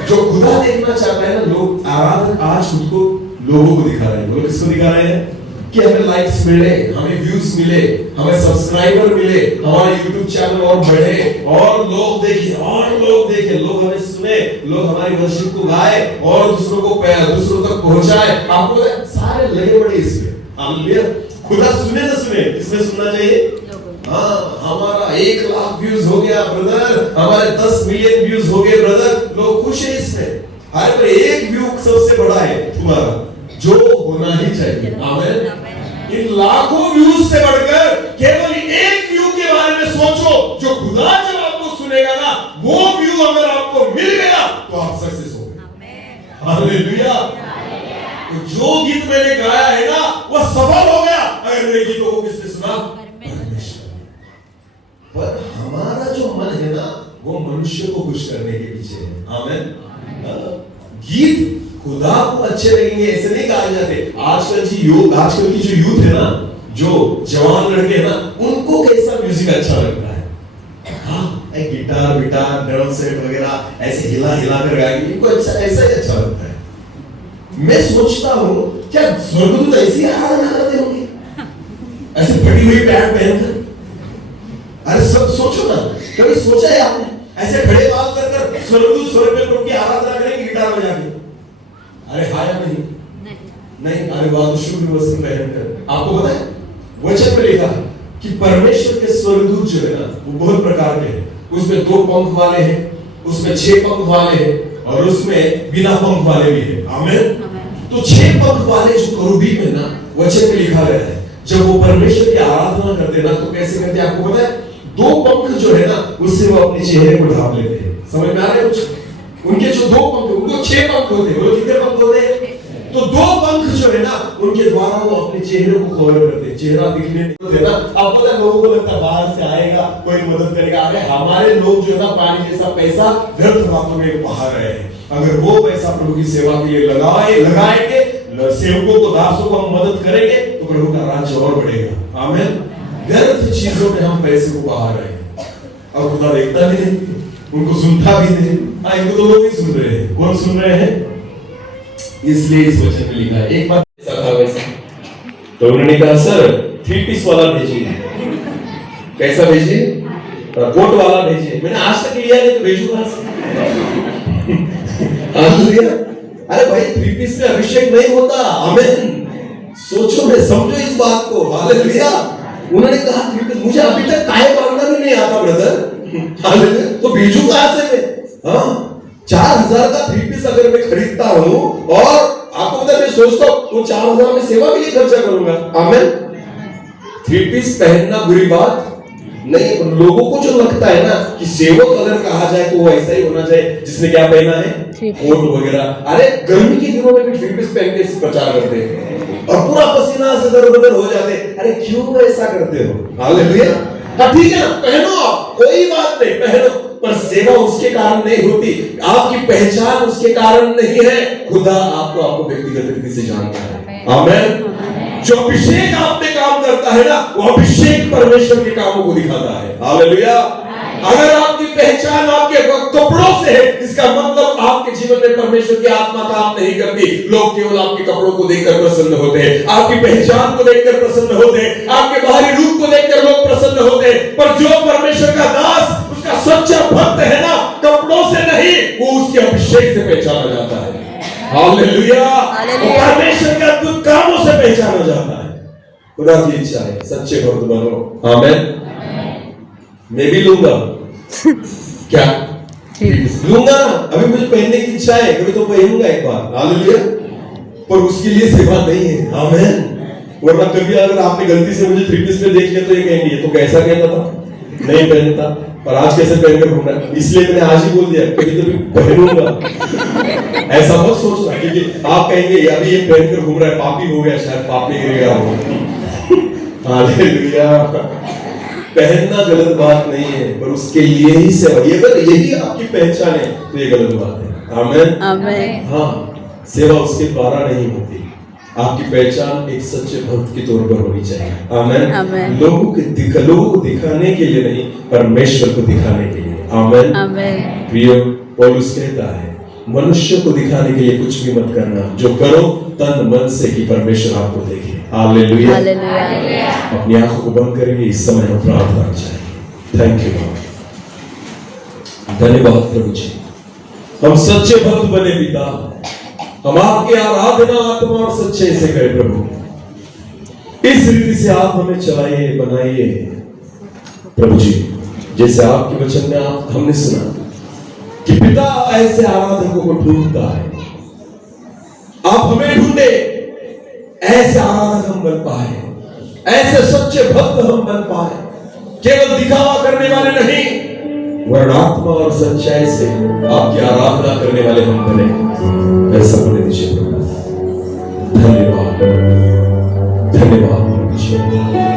जो खुदा देखना चाहता है ना, लोग आराधक आज खुद को लोगों को दिखा रहे हैं। लोग किसको दिखा रहे हैं? कि हमें लाइक्स मिले, हमें व्यूज मिले, हमें सब्सक्राइबर मिले, हमारा यूट्यूब चैनल और बढ़े, और लोग देखें, लोग हमें सुने, लोग हमारी वर्शिप को गाए और दूसरों तक पहुंचाए। आपको सारे लगे पड़े इसमें। हालेलुया। खुदा सुने न सुने, इसमें सुनना चाहिए हाँ, हमारा 1 लाख व्यूज हो गया ब्रदर, हमारे 10 मिलियन व्यूज हो गए ब्रदर, लोग खुश है इसमें। अरे पर एक व्यू सबसे बड़ा है तुम्हारा, जो होना ही चाहिए। आमीन। इन लाखों व्यूज से बढ़कर केवल एक व्यू के बारे में सोचो, जो खुदा जब आपको सुनेगा ना, वो व्यू अगर आपको मिल गया तो आप सक्सेस हो गए। हालेलुया। तो जो गीत मैंने गाया है ना, वो सफल हो गया अगर मेरे गीतों को किसने सुना? परमेश्वर। पर हमारा जो मन है ना, वो मनुष्य को खुश करने के पीछे है। आमीन। गीत खुदा को अच्छे लगेंगे ऐसे नहीं गाए जाते। आजकल की जो यूथ है ना, जो जवान लड़के हैं ना, उनको कैसा म्यूजिक अच्छा लगता है? हाँ, गिटार ड्रम सेट वगैरह ऐसे हिला कर गाएंगे, इनको अच्छा ऐसा ही अच्छा लगता है। मैं सोचता हूँ क्या स्वर्गदूत ऐसी आराधना करते होंगे, ऐसे फटी हुई पैंट पहनकर? अरे सब सोचो ना, कभी सोचा है आपने ऐसे खड़े बाल कर स्वर्गदूत स्वर्ग में प्रभु की आराधना करेंगे गिटार बजा के? अरे हाँ या नहीं? अरे वाह, शुभ वस्त्र पहनकर। आपको पता है वचन में लिखा है कि परमेश्वर के स्वर्गदूत जो है ना, वो बहुत प्रकार के हैं। उसमें 2 पंख वाले हैं, उसमें 6 पंख वाले हैं, और उसमें बिना पंख वाले भी है। आमीन। तो 6 पंख वाले जो करूबीम है ना, वचन में लिखा गया है, जब वो परमेश्वर की आराधना करते ना, तो कैसे करते हैं आपको पता है? 2 पंख जो है ना, उससे वो अपने चेहरे को ढांप लेते हैं। समझ में आ रहा है कुछ? उनके जो 2 पंख, उनको 6 पंख होते हैं। वो कितने पंख होते हैं? तो 2 पंख जो है ना, उनके द्वारा वो अपने चेहरे को कवर करते हैं, चेहरा दिखने नहीं देता। अब पता है, लोगों को लगता है बाहर से आएगा कोई मदद करेगा। अरे हमारे लोग जो है ना, पानी जैसा पैसा व्यर्थ बातों में बहा रहे हैं। अगर वो पैसा प्रभु की सेवा के लिए लगाएंगे, सेवकों को, दासों को हम मदद करेंगे, तो प्रभु का राज्य और बढ़ेगा। आमीन। व्यर्थ चीजों में हम पैसे को बहा रहे हैं और खुदा देखता भी नहीं, उनको सुनता भी नहीं। इनको तो लोग ही सुन रहे हैं। कौन सुन रहे हैं? इसलिए इस वचन में लिखा है। एक बार ऐसा था वैसा, तो उन्होंने कहा सर 3 पीस वाला भेजिए। कैसा भेजिए? कोट वाला भेजिए। मैंने आज तक लिया नहीं, तो भेजू कहां से? अरे भाई 3 पीस में अभिषेक नहीं होता। आमीन। सोचो में समझो इस बात को। हालेलुया। उन्होंने कहा 3 पीस, मुझे अभी तक टाई बांधना भी नहीं आता ब्रदर। हालेलुया। तो भेजू कहां से मैं? हाँ, 4000 का 3 पीस अगर मैं खरीदता हूं, और आपको पता है मैं सोचता हूं वो 4000 में सेवा के लिए खर्चा करूंगा। आमीन। 3 पीस पहनना बुरी बात नहीं, लोगों को जो लगता है ना कि सेवक अगर कहा जाए तो वो ऐसा ही होना चाहिए जिसने क्या पहना है, कोट वगैरह। अरे गर्मी के दिनों में भी 3 पीस पहन के प्रचार करते हैं और पूरा पसीना से दर-बदर हो जाते हैं। अरे क्यों ऐसा करते हो? हालेलुया। हाँ ठीक है ना, पहनो आप, कोई बात नहीं, पहनो, पर सेवा उसके कारण नहीं होती, आपकी पहचान उसके कारण नहीं है। खुदा आपको व्यक्तिगत रीति से जानता है। आमीन। जो अभिषेक आप में काम करता है ना, वो अभिषेक परमेश्वर के कामों को दिखाता है। हालेलुया। अगर आपकी पहचान आपके कपड़ों से है, इसका मतलब आपके जीवन में परमेश्वर की आत्मा काम नहीं करती। लोग केवल आपके कपड़ों को देखकर प्रसन्न होते हैं, आपकी पहचान को देखकर प्रसन्न होते हैं, आपके बाहरी रूप को देखकर लोग प्रसन्न होते हैं। पर जो परमेश्वर का दास, उसका सच्चा भक्त है ना, कपड़ों से नहीं, वो उसके अभिषेक से पहचाना जाता है। हालेलुया। परमेश्वर के अद्भुत कामों से पहचाना जाता है। खुदा की इच्छा है सच्चे भक्त बनो। आमीन। मैं भी लूंगा। क्या लूंगा ना? अभी मुझे पहनने की इच्छा है, कभी तो पहनूंगा एक बार। हालेलुया। पर उसके लिए सेवा नहीं है। आमीन। वरना कभी अगर आपने गलती से मुझे 3 पीस में देख लिया तो ये कहेंगे तो कैसा कहता था, नहीं पहनता, पर आज कैसे पहनकर घूम रहा है। इसलिए मैंने आज ही बोल दिया कभी तो पहनूंगा। ऐसा मत सोचना, क्योंकि आप कहेंगे अभी ये पहनकर घूम रहा है, पापी हो गया, शायद पाप में गिर गया हो। हालेलुया। पहनना गलत बात नहीं है, पर उसके लिए ही सेवा, अगर यही आपकी पहचान है तो ये गलत बात है। आमीन। आमीन। हाँ, सेवा उसके द्वारा नहीं होती, आपकी पहचान एक सच्चे भक्त के तौर पर होनी चाहिए। आमीन। लोगों को दिखाने के लिए नहीं, परमेश्वर को दिखाने के लिए। आमीन। प्रिय पौलुस कहता है मनुष्य को दिखाने के लिए कुछ भी मत करना, जो करो तन मन से कि परमेश्वर आपको देखे। हालेलुया। अपनी आंखों को बंद करेंगे, इस समय हम प्रार्थना चाहिए। थैंक यू लॉर्ड, धन्यवाद प्रभु जी। हम सच्चे भक्त बने पिता, हम आपकी आराधना आत्मा और सच्चे से करें प्रभु। इस रीति से आप हमें चलाइए, बनाइए, प्रभु जी, जैसे आपके वचन में हमने सुना कि पिता ऐसे आराधकों को ढूंढता है, आप हमें ढूंढे, ऐसे आराधक हम बन पाए, ऐसे सच्चे भक्त हम बन पाए, केवल दिखावा करने वाले नहीं, वरन आत्मा और सच्चाई से आपकी आराधना करने वाले हम बने। ऐसा होने दीजिए प्रभु। धन्यवाद, धन्यवाद प्रभु जी।